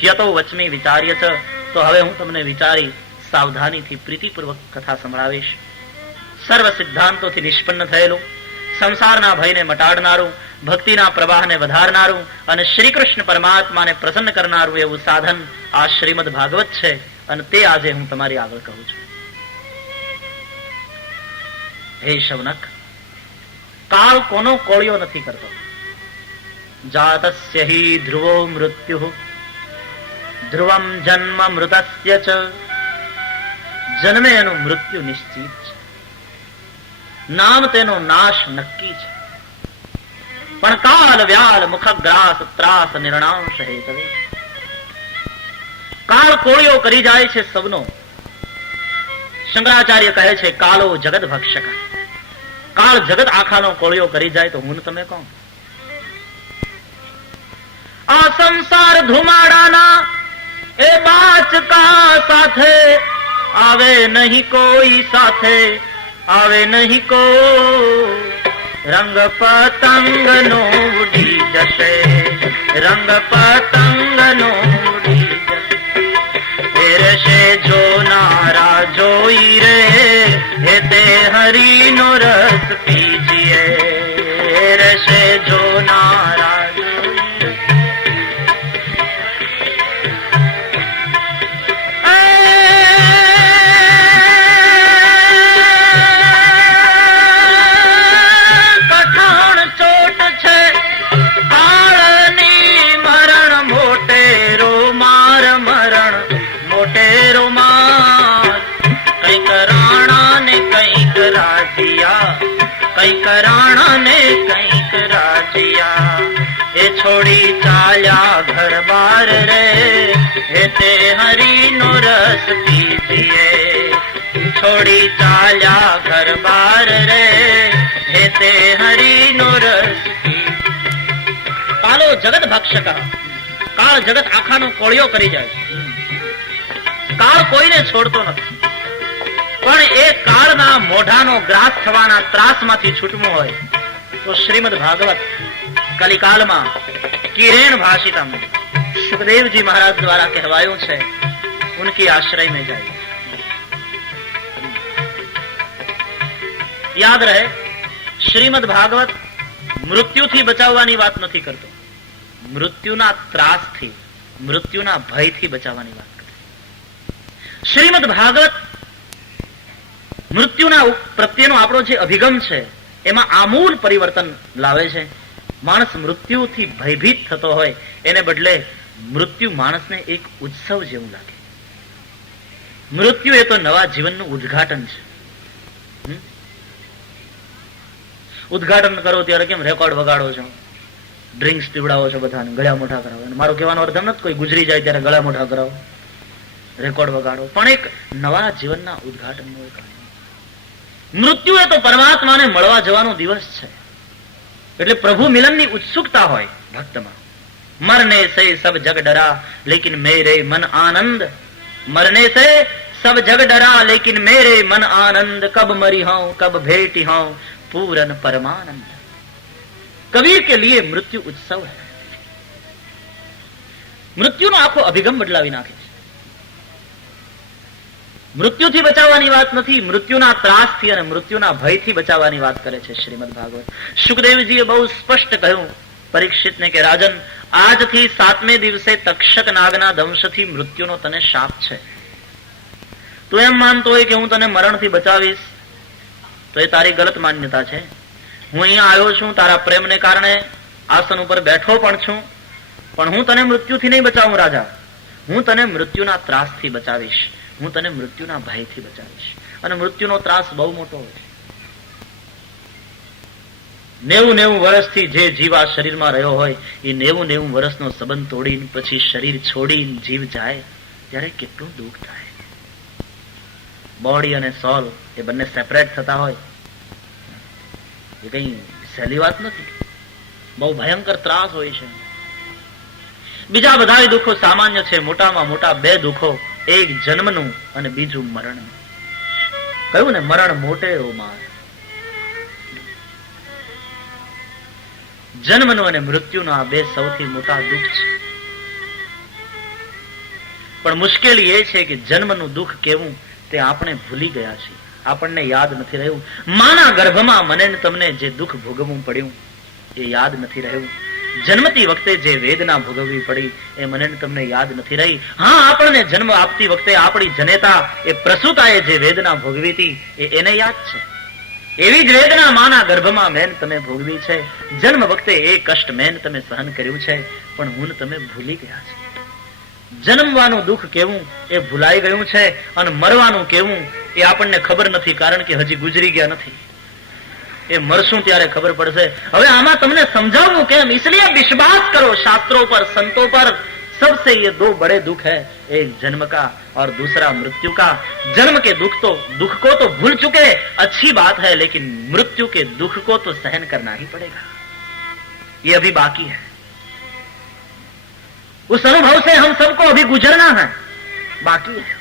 યતો વચમી વિચાર્ય છે. તો હવે હું તમને વિચારી સાવધાનીથી પ્રીતિપૂર્વક કથા સંભળાવીશ. સર્વ સિદ્ધાંતોથી નિષ્પન્ન થયેલું, સંસારના ભયને મટાડનારું, ભક્તિના પ્રવાહને વધારનારું અને શ્રી કૃષ્ણ પરમાત્માને પ્રસન્ન કરનારું એવું સાધન આ શ્રીમદ ભાગવત છે. અને તે આજે હું તમારી આગળ કહું છું. હે શૌનક, કાળ કોનો કોળિયો નથી કરતો. જાતસ્ય હિ ધ્રુવો મૃત્યુ ધ્રુવમ જન્મ મૃતસ્ય ચ. જન્મે એનું મૃત્યુ નિશ્ચિત છે, નામ તેનો નાશ નક્કી છે. પણ કાલ વ્યાલ મુખગ્રાસ ત્રાસ નિર્ણાંશ હેતવે. કાળ કોળિયો કરી જાય છે સબનો. શંકરાચાર્ય કહે છે, કાળો જગત ભક્ષક. કાળ જગત આખાનો કોળિયો કરી જાય તો હું તમે કોણ? આ સંસાર ધુમાડાના એ બાચકા સાથે આવે નહીં કોઈ સાથે, આવે નહીં કોઈ. રંગ પતંગ નો ઉડી જશે, રંગ પતંગ નો ઉડી જશે. રસે જોનારા જોઈ રે, હે તે હરિનો રસ પીજીએ. રસે જોનારા કંઈક રાણા ને કંઈક રાજિયા. એ છોડી ચાલ્યા ઘર બાર રે, હે તે હરિનો રસ પીજીએ. છોડી ચાલ્યા ઘર બાર રે, હે તે હરિનો રસ પીજીએ. કાલો જગત ભક્ષક, કાળ જગત આખાનો કોળિયો કરી જાય. કાળ કોઈને છોડતો નથી, પણ એ કાળના મોઢાનો ગ્રાસ થવાના ત્રાસમાંથી છૂટવું હોય તો શ્રીમદ ભાગવત કલિકાલમાં કિરેણ ભાષિતમ સુખદેવજી મહારાજ દ્વારા કહેવાયું છે, ઉનકી આશ્રય में જાય. યાદ રહે, શ્રીમદ ભાગવત મૃત્યુથી બચાવવાની વાત નથી કરતો, મૃત્યુના ત્રાસથી, મૃત્યુના ભયથી બચાવવાની વાત કરે. શ્રીમદ ભાગવત મૃત્યુના પ્રત્યેનો આપણો જે અભિગમ છે એમાં આમૂલ પરિવર્તન લાવે છે. માણસ મૃત્યુથી ભયભીત થતો હોય એને બદલે મૃત્યુ માણસને એક ઉત્સવ જેવું લાગે. મૃત્યુ એ તો નવા જીવનનું ઉદ્ઘાટન છે. ઉદ્ઘાટન કરો ત્યારે કેમ રેકોર્ડ વગાડો છો, ડ્રિંક્સ પીવડાવો છો, બધાને ગળા મોઢા કરાવો. મારો કહેવાનો અર્થ એમ નથી કોઈ ગુજરી જાય ત્યારે ગળા મોઢા કરાવો, રેકોર્ડ વગાડો, પણ એક નવા જીવનના ઉદ્ઘાટનનો એક મૃત્યુ એ તો પરમાત્માને મળવા જવાનો દિવસ છે. એટલે પ્રભુ મિલનની ઉત્સુકતા હોય ભક્તમાં. મરને સે સબ જગ ડરા લેકિન મેરે મન આનંદ, મરને સે સબ જગ ડરા લેકિન મેરે મન આનંદ. કબ મરી હોं કબ भेटी हों पूरन परमानंद. कबीर के लिए मृत्यु उत्सव है. મૃત્યુનો આખો અભિગમ બદલાવી નાખે છે. મૃત્યુથી બચાવવાની વાત નથી, મૃત્યુના ત્રાસથી અને મૃત્યુના ભયથી બચાવવાની વાત કરે છે શ્રીમદ ભાગવત. સુખદેવજીએ બહુ સ્પષ્ટ કહ્યું પરીક્ષિતને કે રાજન, આજથી 7મે દિવસે તક્ષક નાગના દંશથી મૃત્યુનો તને શાપ છે. તું એમ માનતો હોય કે હું તને મરણથી બચાવીશ તો એ તારી ગલત માન્યતા છે. હું અહીંયા આવ્યો છું તારા પ્રેમને કારણે, આસન ઉપર બેઠો પણ છું, પણ હું તને મૃત્યુથી નહીં બચાવું રાજા. હું તને મૃત્યુના ત્રાસથી બચાવીશ, હું તને મૃત્યુના ભયથી બચાવીશ. અને મૃત્યુનો ત્રાસ બહુ મોટો હોય છે. 90 વર્ષથી જે જીવ આ શરીરમાં રહ્યો હોય એ 90 વર્ષનો સંબંધ તોડીને પછી શરીર છોડીને જીવ જાય ત્યારે કેટલું દુઃખ થાય. બોડી અને સોલ એ બંને સેપરેટ થતા હોય એ કઈ સહેલી વાત નથી. બહુ ભયંકર ત્રાસ હોય છે. બીજા બધા દુઃખો સામાન્ય છે. મોટામાં મોટા 2 દુઃખો, એક જન્મનું અને બીજું મરણનું. કહ્યું ને, મરણ મોટેરો માર. જન્મનું અને મૃત્યુનું આ 2 સૌથી મોટા દુઃખ છે. પણ મુશ્કેલી એ છે કે જન્મનું દુઃખ કેવું તે આપણે ભૂલી ગયા છીએ, આપણને યાદ નથી રહ્યું. માના ગર્ભમાં મને ને તમને જે દુઃખ ભોગવવું પડ્યું એ યાદ નથી રહ્યું. જન્મતી વખતે જે વેદના ભોગવવી પડી એ મને ને તમને યાદ નથી રહી. હા, આપણને જન્મ આપતી વખતે આપણી જનેતા એ પ્રસૂતાએ જે વેદના ભોગવી હતી એ એને યાદ છે. એવી જ વેદના માના ગર્ભમાં મેં તમે ભોગવી છે. જન્મ વખતે એ કષ્ટ મેં તમે સહન કર્યું છે, પણ હું તમે ભૂલી ગયા છે. જન્મવાનું દુઃખ કેવું એ ભૂલાઈ ગયું છે, અને મરવાનું કેવું એ આપણને ખબર નથી, કારણ કે હજી ગુજરી ગયા નથી. એ મરશું ત્યારે ખબર પડશે. હવે આમાં તમને સમજાવવું કેમ, इसलिए विश्वास करो शास्त्रों पर, संतों पर. सबसे ये 2 बड़े दुख है, एक जन्म का और दूसरा मृत्यु का. जन्म के दुख को तो भूल चुके, अच्छी बात है, लेकिन मृत्यु के दुख को तो सहन करना ही पड़ेगा. ये अभी बाकी है. उस अनुभव से हम सबको अभी गुजरना है, बाकी है।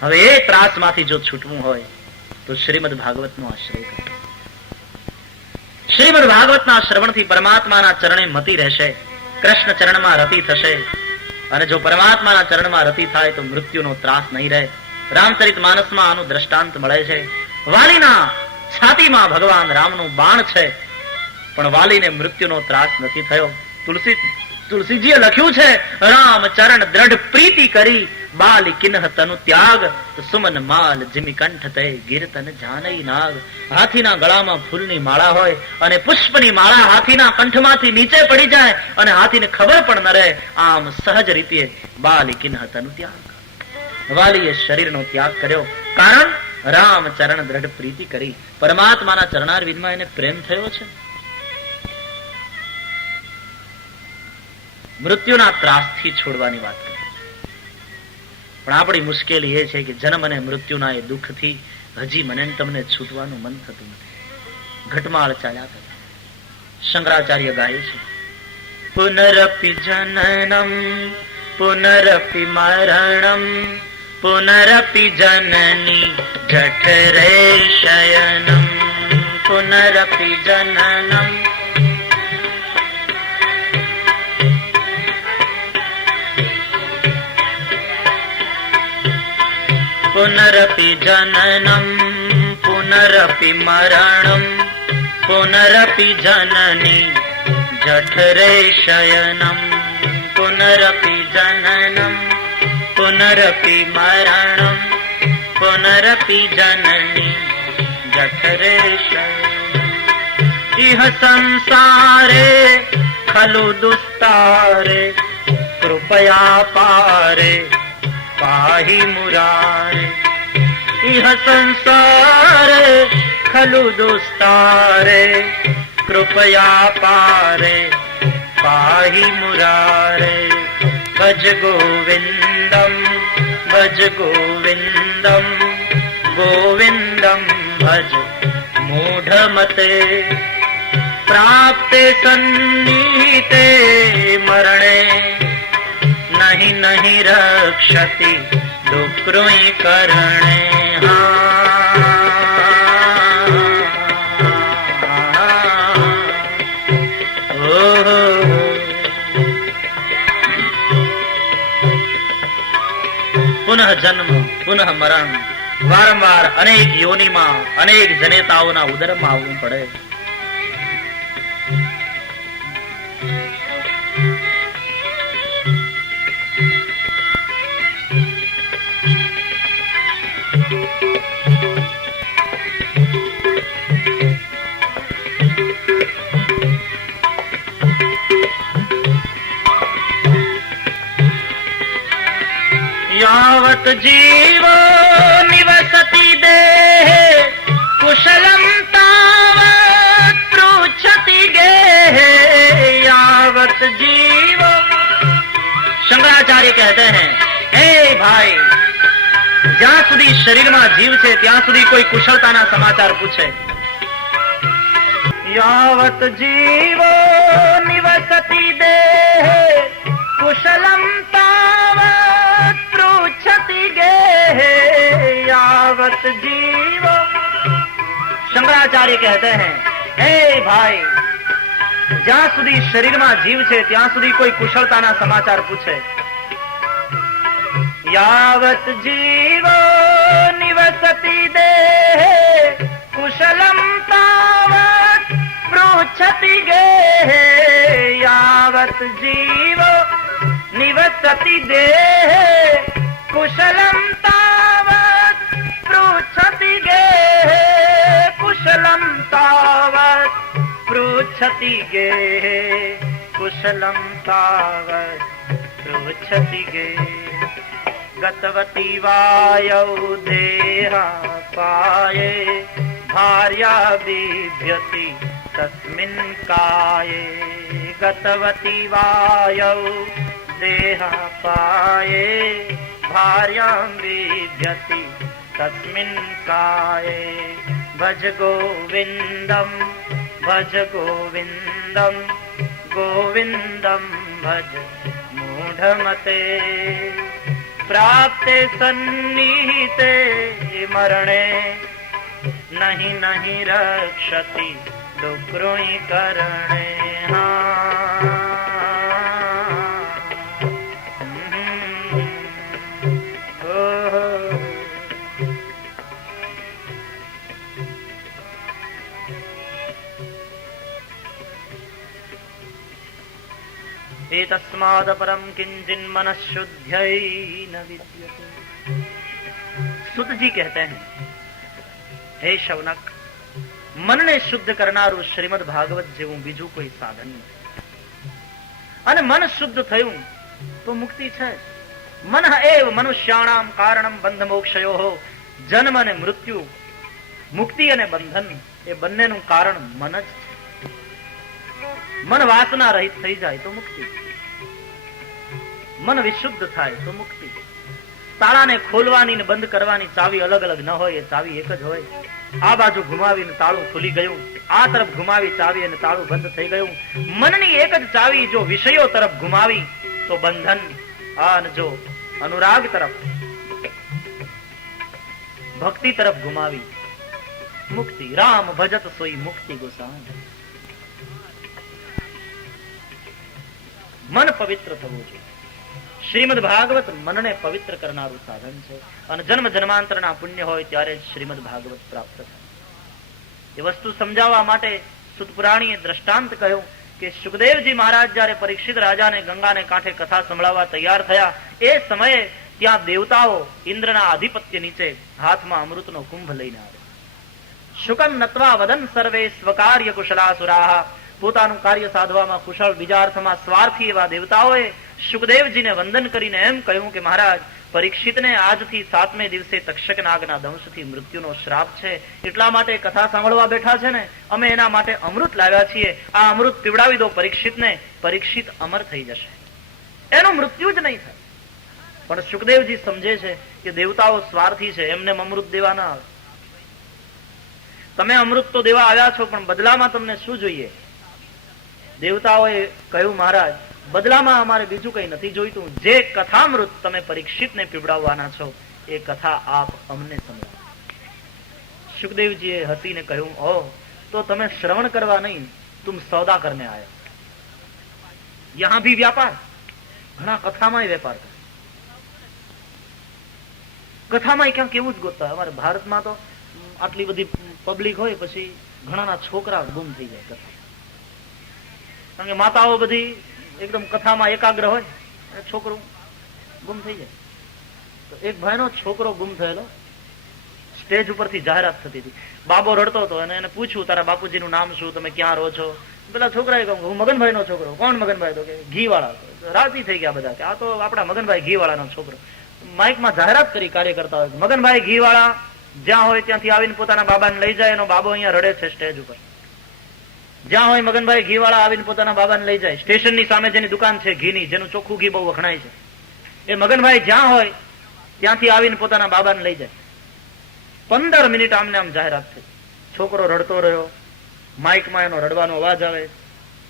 હવે એ ત્રાસમાંથી જો છૂટવું હોય તો શ્રીમદ ભાગવતનો આશ્રય કરો. શ્રીમદ ભાગવતના શ્રવણથી પરમાત્માના ચરણે મતિ રહેશે, કૃષ્ણ ચરણમાં રતિ થશે. અને જો પરમાત્માના ચરણમાં રતિ થાય તો મૃત્યુનો ત્રાસ નહીં રહે. રામચરિત માનસમાં આનું દ્રષ્ટાંત મળે છે. વાલીના છાતીમાં ભગવાન રામનું બાણ છે, પણ વાલીને મૃત્યુનો ત્રાસ નથી થયો. તુલસીજીએ લખ્યું છે, રામ ચરણ દ્રઢ પ્રીતિ કરી બાલી કિન્હ તનુ ત્યાગ, સુમન માલ જીમી કંઠ તે ગીરતન જાનઈ નાગ. હાથીના ગળામાં ફૂલની માળા હોય અને પુષ્પની માળા હાથીના કંઠમાંથી નીચે પડી જાય અને હાથીને ખબર પણ ન રહે, આમ સહજ રીતે બાલી કિન્હ તનુ ત્યાગ. વાલીએ શરીરનો ત્યાગ કર્યો, કારણ રામ ચરણ દ્રઢ પ્રીતિ કરી. પરમાત્માના ચરણારવિંદમાં એને પ્રેમ થયો છે. મૃત્યુના ત્રાસથી છોડવાની વાત કરી, પણ આપણી મુશ્કેલી એ છે કે જન્મ અને મૃત્યુના એ દુઃખથી હજી મને તમને છૂટવાનું મન થતું નથી. ઘટમાળ ચાલ્યા કરે. શંકરાચાર્ય ગાય છે, પુનરપી જનનમ પુનરપી મરણમ પુનરપી જનની જઠરે શયનમ પુનરપી જનનમ પુનરપી જનનમ પુનરપી મરણમ પુનરપી જનની જઠરે શયનમ પુનરપી જનનમ પુનરપી મરણમ પુનરપી જનની જઠરે શયનમ ઇહ સંસારે ખલુ દુસ્તારે કૃપયા પારે પાહી મુરારે. ઇહ સંસારે ખલુ દુસ્તારે કૃપયા પારે પાહી મુરારે. ભજ ગોવિંદમ ભજ ગોવિંદમ ગોવિંદમ ભજ મૂઢમતે. પ્રાપ્તે સન્નિહિતે મરણે નહીં નહીં રક્ષતિ ડુક્રુઈ કરણે. પુનઃ જન્મ પુનઃ મરણ, વારંવાર અનેક યોનિમાં અનેક જનેતાઓના ઉદરમાં આવવું પડે. यावत जीवो निवसति देहे कुशलम तावत पृच्छति गेहे. यावत जीवो, शंकराचार्य कहते हैं, हे भाई, જ્યાં સુધી શરીરમાં જીવ છે ત્યાં સુધી કોઈ કુશળતાના સમાચાર પૂછે. યાવત જીવો નિવસતિ દેહે कुशलम तावत पृच्छति गेहे. यावत जीवो, शंकराचार्य कहते हैं, हे भाई, જ્યાં સુધી શરીરમાં જીવ છે ત્યાં સુધી કોઈ કુશળતાના સમાચાર પૂછે. यावत जीवो निवसति देहे कुशलम तावत पृच्छति गेहे. यावत जीवो निवसति देहे कुशलम तावत पृच्छति गेहे. कुशलम तावत पृच्छति गेहे कुशलम तावत पृच्छति गेहे. गतवती वायौ देहा पाये भार्या बिभ्यति तस्मिन् काये. गतवती वायौ देहा पाये भार्या बिभ्यति तस्मिन् काये. भज गोविंदम गोविंदम ભજ મૂઢમતે પ્રાપ્તે સન્નિહિતે મરણે નહીં નહીં રક્ષતિ ડુક્રુઈ કરણે. तस्माद् परम किंचिन मन शुद्ध्यै न विद्यते. शुद्ध जी कहते हैं, हे शौनक, मन ने शुद्ध करनारू श्रीमद भागवत जेवुं बीजું કોઈ સાધન નથી. અને મન શુદ્ધ થયું તો મુક્તિ છે. મન એવ મનુષ્યાણામ કારણમ બંધ મોક્ષયો. જન્મ અને મૃત્યુ, મુક્તિ અને બંધન એ બંનેનું કારણ મન જ છે. મન વાસના રહિત થઈ જાય તો મુક્તિ, મન વિશુદ્ધ થાય તો મુક્તિ. તાળાને ખોલવાની ને બંધ કરવાની ચાવી અલગ અલગ ન હોય, એ ચાવી એક જ હોય. આ બાજુ ઘુમાવીને તાળું ખુલી ગયું, આ તરફ ઘુમાવી ચાવી અને તાળું બંધ થઈ ગયું. મનની એક જ ચાવી જો વિષયો તરફ ઘુમાવી તો બંધન, અને જો અનુરાગ તરફ, ભક્તિ તરફ ઘુમાવી મુક્તિ. રામ ભજત સોઈ મુક્તિ ગોસાઈ. મન પવિત્ર થવું જોઈએ. શ્રીમદ ભાગવત મનને પવિત્ર કરનારું સાધન છે. અને જન્મ જન્માંતરના પુણ્ય હોય ત્યારે જ શ્રીમદ ભાગવત પ્રાપ્ત થાય. એ વસ્તુ સમજાવવા માટે સુત પુરાણીએ દ્રષ્ટાંત કહ્યું કે સુખદેવજી મહારાજ જયારે પરીક્ષિત રાજાને ગંગાને કાંઠે કથા સંભળાવવા તૈયાર થયા, એ સમયે ત્યાં દેવતાઓ ઇન્દ્રના આધિપત્ય નીચે હાથમાં અમૃતનો કુંભ લઈને આવે. શુકમ નત્વા વદન સર્વે સ્વકાર્ય કુશલાસુરાહ. પોતાનું કાર્ય સાધવામાં કુશળ, બીજા અર્થમાં સ્વાર્થી એવા દેવતાઓએ સુખદેવજીને વંદન કરીને એમ કહ્યું કે મહારાજ, પરીક્ષિતને આજથી 7મે દિવસે તક્ષક નાગના દંશથી મૃત્યુનો શ્રાપ છે. એટલા માટે કથા સાંભળવા બેઠા છે ને, અમે એના માટે અમૃત લાવ્યા છીએ. આ અમૃત પીવડાવી દો પરીક્ષિતને, પરીક્ષિત અમર થઈ જશે, એનું મૃત્યુ જ નહીં થાય. પણ સુખદેવજી સમજે છે કે દેવતાઓ સ્વાર્થી છે, એમને અમૃત દેવા ના આવે. તમે અમૃત તો દેવા આવ્યા છો, પણ બદલામાં તમને શું જોઈએ? દેવતાઓએ કહ્યું, મહારાજ, બદલામાં અમારે બીજું કઈ નથી જોઈતું. જે કથામૃત તમે પરીક્ષિતને પીવડાવવાના છો એ કથા આપ અમને સંભળાવો. સુખદેવજીએ હસીને કહ્યું, ઓહ, તો તમે શ્રવણ કરવા નહીં, તુમ સૌદા કરને આયા. યહાં ભી વ્યાપાર. ઘણા કથામાં વેપાર કરે. કથામાં ક્યાંક એવું જ ગોતતા. અમારે ભારતમાં તો આટલી બધી પબ્લિક હોય, પછી ઘણાના છોકરા ગુમ થઈ જાય કથા. કારણ કે માતાઓ બધી એકદમ કથામાં એકાગ્ર હોય, છોકરું ગુમ થઈ જાય. તો એક ભાઈનો છોકરો ગુમ થયેલો, સ્ટેજ ઉપરથી જાહેરાત થતી હતી. બાબો રડતો હતો અને એને પૂછ્યું, તારા બાપુજીનું નામ શું, તમે ક્યાં રહો છો? પેલા છોકરાએ કહ્યું, હું મગનભાઈ નો છોકરો. કોણ મગનભાઈ? તો કે ઘી વાળા. રાજી થઈ ગયા બધા કે આ તો આપણા મગનભાઈ ઘી વાળાનો છોકરો. માઇકમાં જાહેરાત કરી કાર્યકર્તા હોય, મગનભાઈ ઘી વાળા જ્યાં હોય ત્યાંથી આવીને પોતાના બાબાને લઈ જાય. એનો બાબો અહીંયા રડે છે સ્ટેજ ઉપર. જ્યાં હોય મગનભાઈ ઘી વાળા આવીને પોતાના બાબાને લઈ જાય. સ્ટેશનની સામે જેની દુકાન છે ઘીની, જેનું ચોખ્ખું ઘી બહુ વખણાય છે, એ મગનભાઈ જ્યાં હોય ત્યાંથી આવીને પોતાના બાબાને લઈ જાય. 15 મિનિટ આમને આમ જાહેરાત થઈ. છોકરો રડતો રહ્યો, માઇકમાં એનો રડવાનો અવાજ આવે.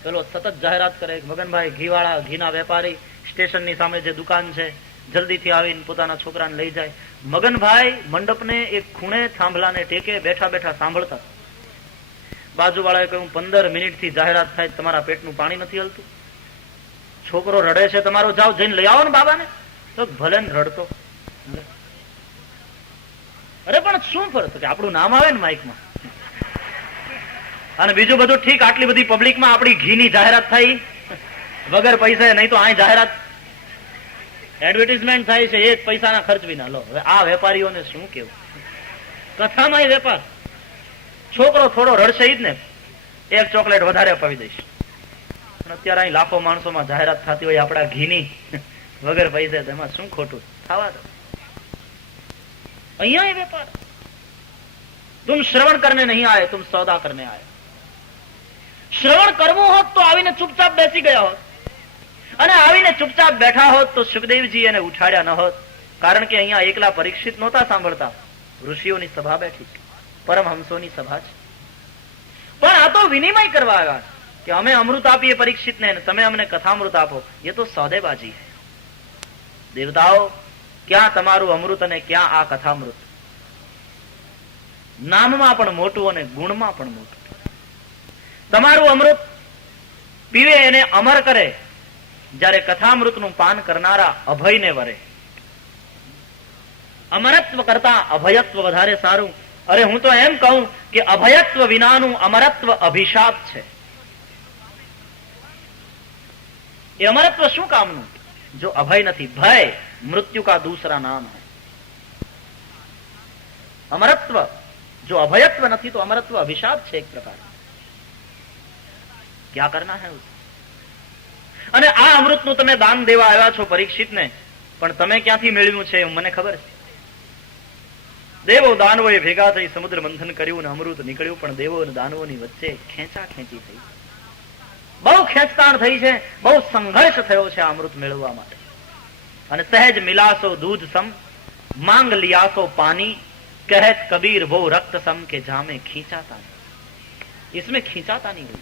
પેલો સતત જાહેરાત કરે, મગનભાઈ ઘી વાળા, ઘીના વેપારી, સ્ટેશનની સામે જે દુકાન છે, જલ્દીથી આવીને પોતાના છોકરાને લઈ જાય. મગનભાઈ મંડપને એક ખૂણે થાંભલાને ટેકે બેઠા બેઠા સાંભળતા. બાજુવાળાએ કહ્યું, 15 મિનિટથી જાહેરાત થાય, તમારા પેટનું પાણી નથી હલતું? છોકરો રડે છે તમારો, જાઓ જઈને લઈ આવો ને બાબાને. તો ભલે ને રડતો. અરે પણ શું ફરક કે આપણું નામ આવે ને માઇકમાં, અને બીજું બધું ઠીક. આટલી બધી પબ્લિકમાં આપણી ઘીની જાહેરાત થાય વગર પૈસા, નહીં તો અહીં જાહેરાત એડવર્ટાઇઝમેન્ટ થાય છે, એ જ પૈસાના ખર્ચ વિના. લો, હવે આ વેપારીઓને શું કેવું? કથામાં વેપાર. છોકરો થોડો રડશે જ ને, એક ચોકલેટ વધારે અપાવી દઈશ. પણ અત્યારે અહીં લાખો માણસોમાં જાહેરાત થતી હોય આપણા ઘીની વગર પૈસા, તેમાં શું ખોટું? થવા દો. અહીંયા વેપાર. તુમ શ્રવણ કરને નહીં આયે, તુમ સૌદા કરને આયે. શ્રવણ કરવું હોત તો આવીને ચૂપચાપ બેસી ગયા હોત, અને આવીને ચૂપચાપ બેઠા હોત તો સુખદેવજી એને ઉઠાડ્યા ન હોત. કારણ કે અહીંયા એકલા પરીક્ષિત નહોતા સાંભળતા, ઋષિઓની સભા બેઠી છે, પરમહંસોની સભા છે. પણ આ તો વિનિમય કરવા આવ્યા. કે અમે અમૃત આપીએ પરીક્ષિતને અને તમે અમને કથામૃત આપો, એ તો સોદેબાજી છે. દેવતાઓ, ક્યાં તમારું અમૃત અને ક્યાં આ કથામૃત? નામમાં પણ મોટું અને ગુણમાં પણ મોટું. તમારું અમૃત પીવે એને અમર કરે, જ્યારે કથામૃતનું પાન કરનારા અભયને વરે. અમરત્વ કરતા અભયત્વ વધારે સારું. અરે હું તો એમ કહું કે અભયત્વ વિનાનું અમરત્વ અભિશાપ છે. એ અમરત્વ શું કામનું જો અભય નથી? ભય મૃત્યુ કા દૂસરા નામ है. અમરત્વ જો અભયત્વ નથી તો અમરત્વ અભિશાપ છે એક પ્રકાર. ક્યાં કરના હૈ? અને આ અમૃતનું તમે દાન દેવા આવ્યા છો પરીક્ષિતને, પણ તમે ક્યાંથી મેળવ્યું છે મને ખબર છે. દેવો દાનવોએ ભેગા થઈ સમુદ્ર મંથન કર્યું ને અમૃત નીકળ્યું, પણ દેવો અને દાનવોની વચ્ચે ખેંચા ખેંચી થઈ, બહુ ખેંચતાણ થઈ છે, બહુ સંઘર્ષ થયો છે આ અમૃત મેળવવા માટે. અને સહેજ મિલાસો દૂધ સમ માંગ લિયાસો પાની, कहत कबीर वो रक्त सम के जामे खींचाता नहीं. इसमें खींचाता नहीं हुई.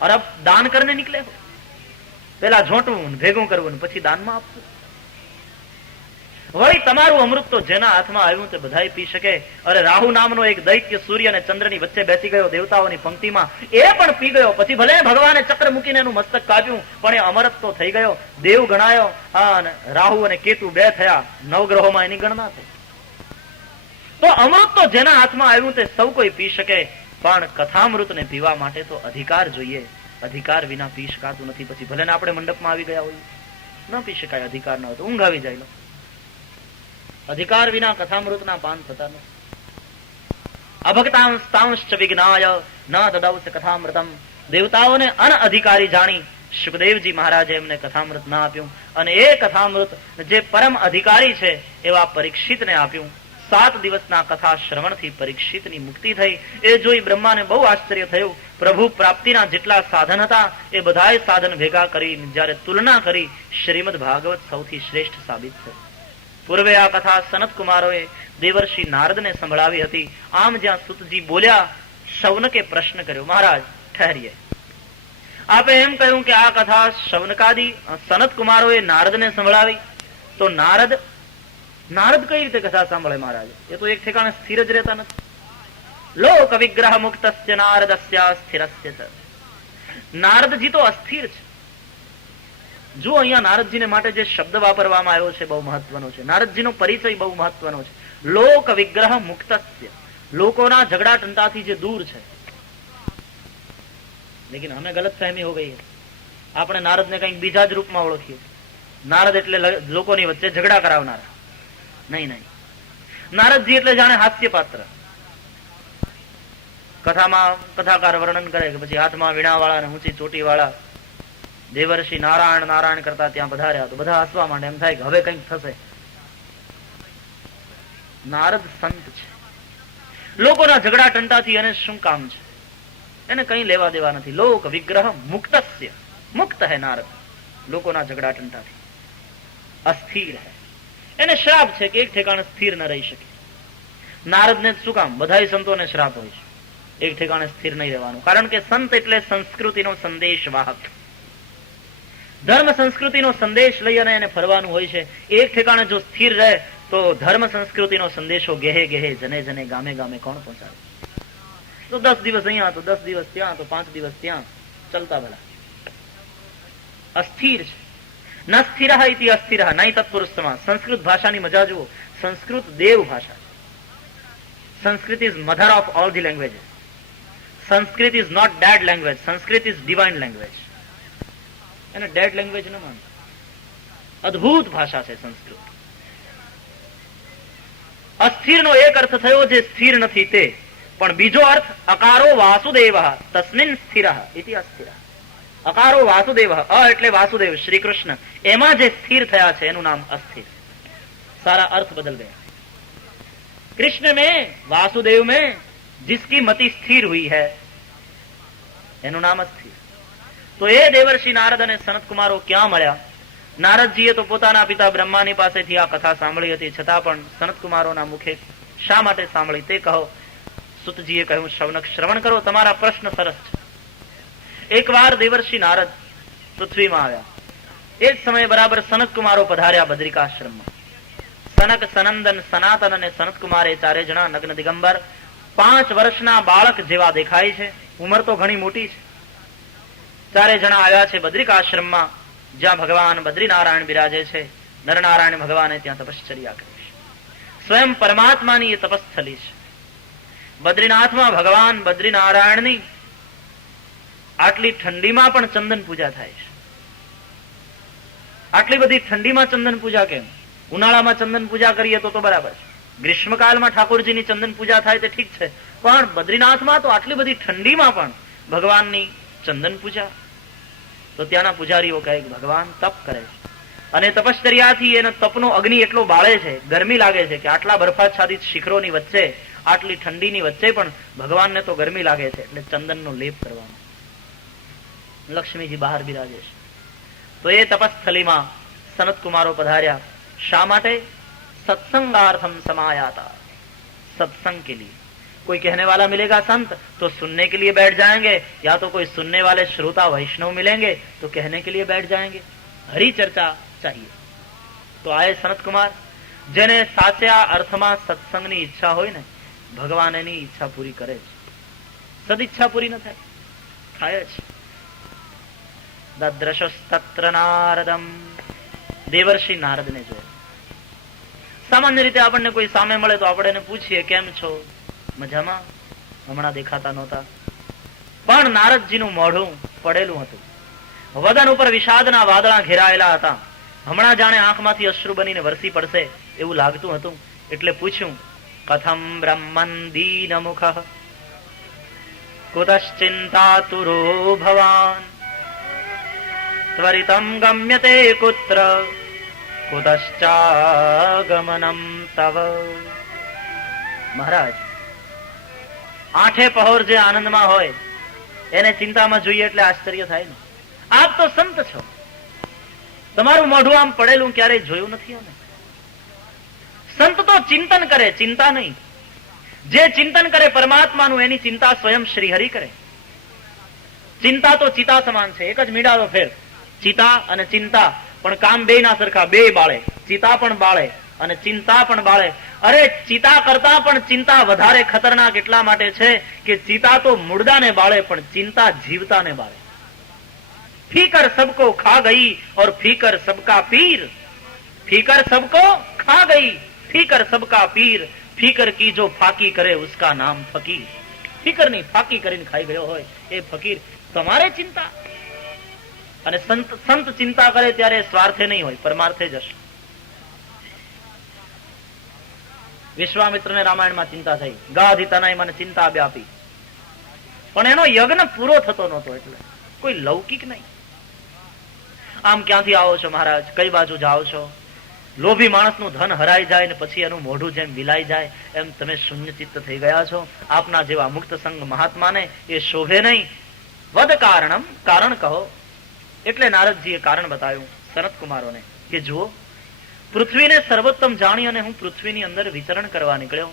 और अब दान करने निकले हो, પેલા ઝોંટવું ભેગું કરવું પછી દાનમાં આપવું. વળી તમારું અમૃત તો જેના હાથમાં આવ્યું તે બધાય પી શકે. અરે રાહુ નામનો એક દૈત્ય સૂર્ય અને ચંદ્રની વચ્ચે બેસી ગયો દેવતાઓની પંક્તિમાં, એ પણ પી ગયો. પછી ભલે ભગવાને ચક્ર મૂકીને એનું મસ્તક કાપ્યું, પણ એ અમરત તો થઈ ગયો, દેવ ગણાયો. અને રાહુ અને કેતુ બે થયા, નવગ્રહોમાં એની ગણના થઈ. તો અમૃત તો જેના હાથમાં આવ્યું તે સૌ કોઈ પી શકે, પણ કથામૃતને પીવા માટે તો અધિકાર જોઈએ. અધિકાર વિના પી શકાતું નથી. પછી ભલે ને આપણે મંડપમાં આવી ગયા હોય, ન પી શકાય. અધિકાર ન હોય તો ઊંઘ આવી જાય. અધિકાર વિના કથામૃતના પાન થતા નથી. અભક્તાંશ્ચ વિજ્ઞાય ન દદૌસ કથામૃતમ. દેવતાઓને અનઅધિકારી જાણી સુખદેવજી મહારાજે એમને કથામૃત ના આપ્યું, અને એ કથામૃત જે પરમ અધિકારી છે એવા પરીક્ષિતને આપ્યું. 7 દિવસના કથા શ્રવણથી પરીક્ષિતની મુક્તિ થઈ. એ જોઈ બ્રહ્માને બહુ આશ્ચર્ય થયું. પ્રભુ પ્રાપ્તિના જેટલા સાધન હતા એ બધાય સાધન ભેગા કરી જયારે તુલના કરી, શ્રીમદ ભાગવત સૌથી શ્રેષ્ઠ સાબિત થયું. પૂર્વે આ કથા સનત કુમારોએ દેવર્ષિ નારદને સંભળાવી હતી. આમ જ્યાં સુતજી બોલ્યા, શૌનકે પ્રશ્ન કર્યો, મહારાજ ઠહરીએ, આપે એમ કહ્યું કે આ કથા શૌનકાદી સનત કુમારોએ નારદને સંભળાવી, તો નારદ કઈ રીતે કથા સાંભળે મહારાજ? એ તો એક ઠેકાણે સ્થિર જ રહેતા નથી. લોક વિગ્રહ મુક્તસ્ય નારદસ્ય સ્થિરસ્ય ચ. નારદજી તો અસ્થિર છે. જો અહીંયા નારદજીને માટે જે શબ્દ વાપરવામાં આવ્યો છે બહુ મહત્વનો છે. નારદજીનો પરિચય બહુ મહત્વનો છે. લોક વિગ્રહ મુક્તસ્ય, લોકોના ઝઘડા ટંટાથી જે દૂર છે. લેકિન હમે ગલત ફહેમી હો ગઈ. આપણે નારદને કંઈક બીજા જ રૂપમાં ઓળખીએ. નારદ એટલે લોકોની વચ્ચે ઝઘડા કરાવનારા. નહીં. નારદજી એટલે જાણે હાસ્ય પાત્ર. કથામાં કથાકાર વર્ણન કરે કે પછી હાથમાં વીણા વાળા અને ઊંચી ચોટી વાળા દેવર્ષિ નારાયણ નારાયણ કરતા ત્યાં પધાર્યા, તો બધા હસવા માંડે. એમ થાય કે હવે કંઈક થશે. નારદ સંત છે. લોકોના ઝઘડા ટંટાથી એને શું કામ છે? એને કઈ લેવા દેવા નથી. લોક વિગ્રહ મુક્તસ્ય, મુક્ત હે નારદ લોકોના ઝઘડા ટંટાથી. અસ્થિર હે, એને શ્રાપ છે કે એક ઠેકાણે સ્થિર ન રહી શકે. નારદને શું કામ? બધાય સંતોને શ્રાપ હોય છે, એક ઠેકાણે સ્થિર નહીં રહેવાનું. કારણ કે સંત એટલે સંસ્કૃતિનો સંદેશ વાહક. ધર્મ સંસ્કૃતિનો સંદેશ લઈ અને એને ફરવાનું હોય છે. એક ઠેકાણે જો સ્થિર રહે તો ધર્મ સંસ્કૃતિનો સંદેશો ગેહે ગેહે જને જને ગામે ગામે કોણ પહોંચાડે? તો 10 દિવસ અહીંયા, તો 10 દિવસ ત્યાં, તો 5 દિવસ ત્યાં, ચલતા ભલા. અસ્થિર છે. ન સ્થિર ઇતિ અસ્થિર નહીં તત્પુરુષ સમાસ. સંસ્કૃત ભાષાની મજા જુઓ. સંસ્કૃત દેવ ભાષા. Sanskrit is mother of all the languages. Sanskrit is not dead language. Sanskrit is divine language. એને ડેડ લેંગ્વેજ ન માનતા. અદ્ભુત ભાષા છે સંસ્કૃત. અસ્થિરનો એક અર્થ થયો જે સ્થિર નથી તે, પણ બીજો અર્થ અકારો વાસુદેવ તસ્મિન સ્થિર ઇતિ અસ્થિર. અકારો વાસુદેવ, અ એટલે વાસુદેવ શ્રી કૃષ્ણ, એમાં જે સ્થિર થયા છે એનું નામ અસ્થિર. સારા અર્થ બદલ ગયા. कृष्ण में वासुदेव में जिसकी मति स्थिर हुई है એનું નામ અસ્થિર. તો એ દેવર્ષિ નારદ અને સનત કુમારો ક્યાં મળ્યા? નારદજીએ તો પોતાના પિતા બ્રહ્માની પાસેથી આ કથા સાંભળી હતી, છતાં પણ સનત કુમારોના મુખે શા માટે સાંભળી તે કહો. સુતજીએ કહ્યું, શૌનક શ્રવણ કરો, તમારા પ્રશ્ન સરસ છે. એકવાર દેવર્ષિ નારદ પૃથ્વીમાં આવ્યા. એ જ સમયે બરાબર સનત કુમારો પધાર્યા બદ્રિકાશ્રમમાં. સનક, સનંદન, સનાતન અને સનત કુમાર એ ચારે જણા નગ્ન દિગંબર 5 વર્ષના બાળક જેવા દેખાય છે. ઉંમર તો ઘણી મોટી છે. ચારે જણા આવ્યા છે બદ્રિકાશ્રમમાં, જ્યાં ભગવાન બદ્રીનારાયણ બિરાજે છે. નરનારાયણ ભગવાને ત્યાં તપશ્ચર્યા કરી છે. સ્વયં પરમાત્માની એ તપસ્થલી છે. બદ્રીનાથમાં ભગવાન બદ્રીનારાયણની આટલી ઠંડીમાં પણ ચંદન પૂજા થાય છે. આટલી બધી ઠંડીમાં ચંદન પૂજા કેમ? ઉનાળામાં ચંદન પૂજા કરીએ તો બરાબર છે. ગ્રીષ્મકાળમાં ઠાકોરજીની ચંદન પૂજા થાય તે ઠીક છે, પણ બદ્રીનાથમાં તો આટલી બધી ઠંડીમાં પણ ભગવાનની ચંદન પૂજા. તો ત્યાંના પૂજારીઓ કહે કે ભગવાન તપ કરે છે અને તપશ્ચર્યાથી એનો તપનો અગ્નિ એટલો બાળે છે, ગરમી લાગે છે કે આટલા બરફાચ્છાદિત શિખરોની વચ્ચે, આટલી ઠંડીની વચ્ચે પણ ભગવાનને તો ગરમી લાગે છે, એટલે ચંદનનો લેપ કરવાનો. લક્ષ્મીજી બહાર બિરાજે છે. તો એ તપસ્થલીમાં સનત કુમારો પધાર્યા. શા માટે? सत्संगार्थम समायाता, सत्संग के लिए. कोई कहने वाला मिलेगा संत तो सुनने के लिए बैठ जाएंगे, या तो कोई सुनने वाले श्रोता वैष्णव मिलेंगे तो कहने के लिए बैठ जाएंगे. हरी चर्चा चाहिए. तो आए सनत कुमार, જેને સાચા અર્થમાં સત્સંગની ઈચ્છા હોય ને, ભગવાન એની ઈચ્છા પૂરી કરે છે. સદઈચ્છા પૂરી ન થાય, થાય જ. દદ્રશસ્તત્ર નારદમ, દેવર્ષિ નારદને જોયા. સામાન્ય રીતે આપણને કોઈ સામે મળે તો આપણે એને પૂછીએ કેમ છો, મજામાં? હમણાં દેખાતા નહોતા. પણ નારદજીનું મોઢું પડેલું હતું. વદન ઉપર વિષાદના વાદળા ઘેરાયેલા હતા. હમણાં જાણે આંખમાંથી અશ્રુ બનીને વરસી પડશે એવું લાગતું હતું. એટલે પૂછ્યું, કથમ બ્રહ્મન દીન મુખ કુતશ્ચિંતાતુરો ભવાન ત્વરિતમ ગમ્યતે કુત્ર કુતશ્ચાગમનમ તવ. મહારાજ, આઠે પહોર જે આનંદમાં હોય એને ચિંતામાં જોઈએ એટલે આશ્ચર્ય થાય ને. આપ તો સંત છો, તમારું મોઢું આમ પડેલું ક્યારેય જોયું નથી અમે. સંત તો ચિંતન કરે, ચિંતા નહીં. જે ચિંતન કરે પરમાત્માનું એની ચિંતા સ્વયં શ્રીહરિ કરે. ચિંતા તો ચિતા સમાન છે, એક જ મીંડાનો ફેર. ચિતા અને ચિંતા પણ કામ બે ના સરખા, બે બાળે. ચિતા પણ બાળે અને ચિંતા પણ બાળે. અરે ચિતા કરતા પણ ચિંતા વધારે ખતરનાક એટલા માટે છે કે ચિતા તો મુર્દાને બાળે પણ ચિંતા જીવતાને બાળે. फीकर सबको खा गई और फीकर सबका पीर, फीकर सबको खा गई फीकर सबका पीर, फीकर की जो फाकी करे उसका नाम फकीर. ફીકર ની ફાકી કરીને ખાઈ ગયો હોય એ ફકીર. તમારે ચિંતા, અને સંત ચિંતા કરે ત્યારે સ્વાર્થે નહીં હોય, પરમાર્થે જશે. વિશ્વામિત્રને રામાયણમાં ચિંતા થઈ, ગાધિતનય મને ચિંતા વ્યાપી, પણ એનો યજ્ઞ પૂરો થતો નહોતો. એટલે કોઈ લૌકિક નહીં. આમ ક્યાંથી આવો છો મહારાજ, કઈ બાજુ જાઓ છો? લોભી માણસનું ધન હરાઈ જાય ને પછી એનું મોઢું જેમ વિલાઈ જાય એમ તમે શૂન્ય ચિત્ત થઈ ગયા છો. આપના જેવા મુક્ત સંગ મહાત્માને એ શોભે નહીં. વદ કારણમ, કારણ કહો. એટલે નારદજીએ કારણ બતાવ્યું સનત કુમારોને કે જુઓ, પૃથ્વીને સર્વોત્તમ જાણી અને હું પૃથ્વીની અંદર વિચરણ કરવા નીકળ્યો.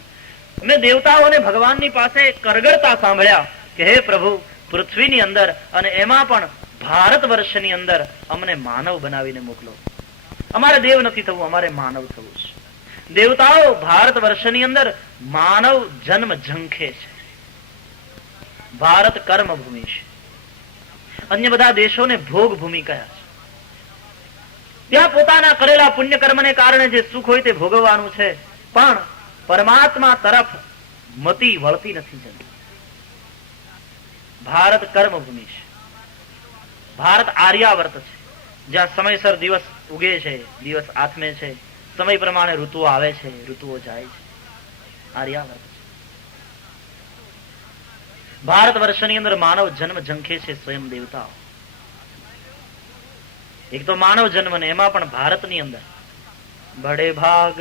મેં દેવતાઓને ભગવાનની પાસે કરગરતા સાંભળ્યા કે હે પ્રભુ, પૃથ્વીની અંદર અને એમાં પણ ભારત વર્ષની અંદર અમને માનવ બનાવીને મોકલો. અમારે દેવ નથી થવું, અમારે માનવ થવું છે. દેવતાઓ ભારત વર્ષની અંદર માનવ જન્મ ઝંખે છે. ભારત કર્મ ભૂમિ છે, અન્ય બધા દેશોને ભોગ ભૂમિ કહ્યા છે. ત્યાં પોતાના કરેલા પુણ્ય કર્મને કારણે જે સુખ હોય તે ભોગવવાનું છે, પણ પરમાત્મા તરફ મતિ વળતી નથી જતી. ભારત કર્મ ભૂમિ છે. ભારત આર્યાવર્ત છે, જ્યાં સમયસર દિવસ ઉગે છે, દિવસ આથમે છે, સમય પ્રમાણે ઋતુઓ આવે છે, ઋતુઓ જાય છે. આર્યાવર્ત છે. ભારત વર્ષની અંદર માનવ જન્મ ઝંખે છે સ્વયં દેવતાઓ. એક તો માનવ જન્મ ને એમાં પણ ભારતની અંદર બડે ભાગ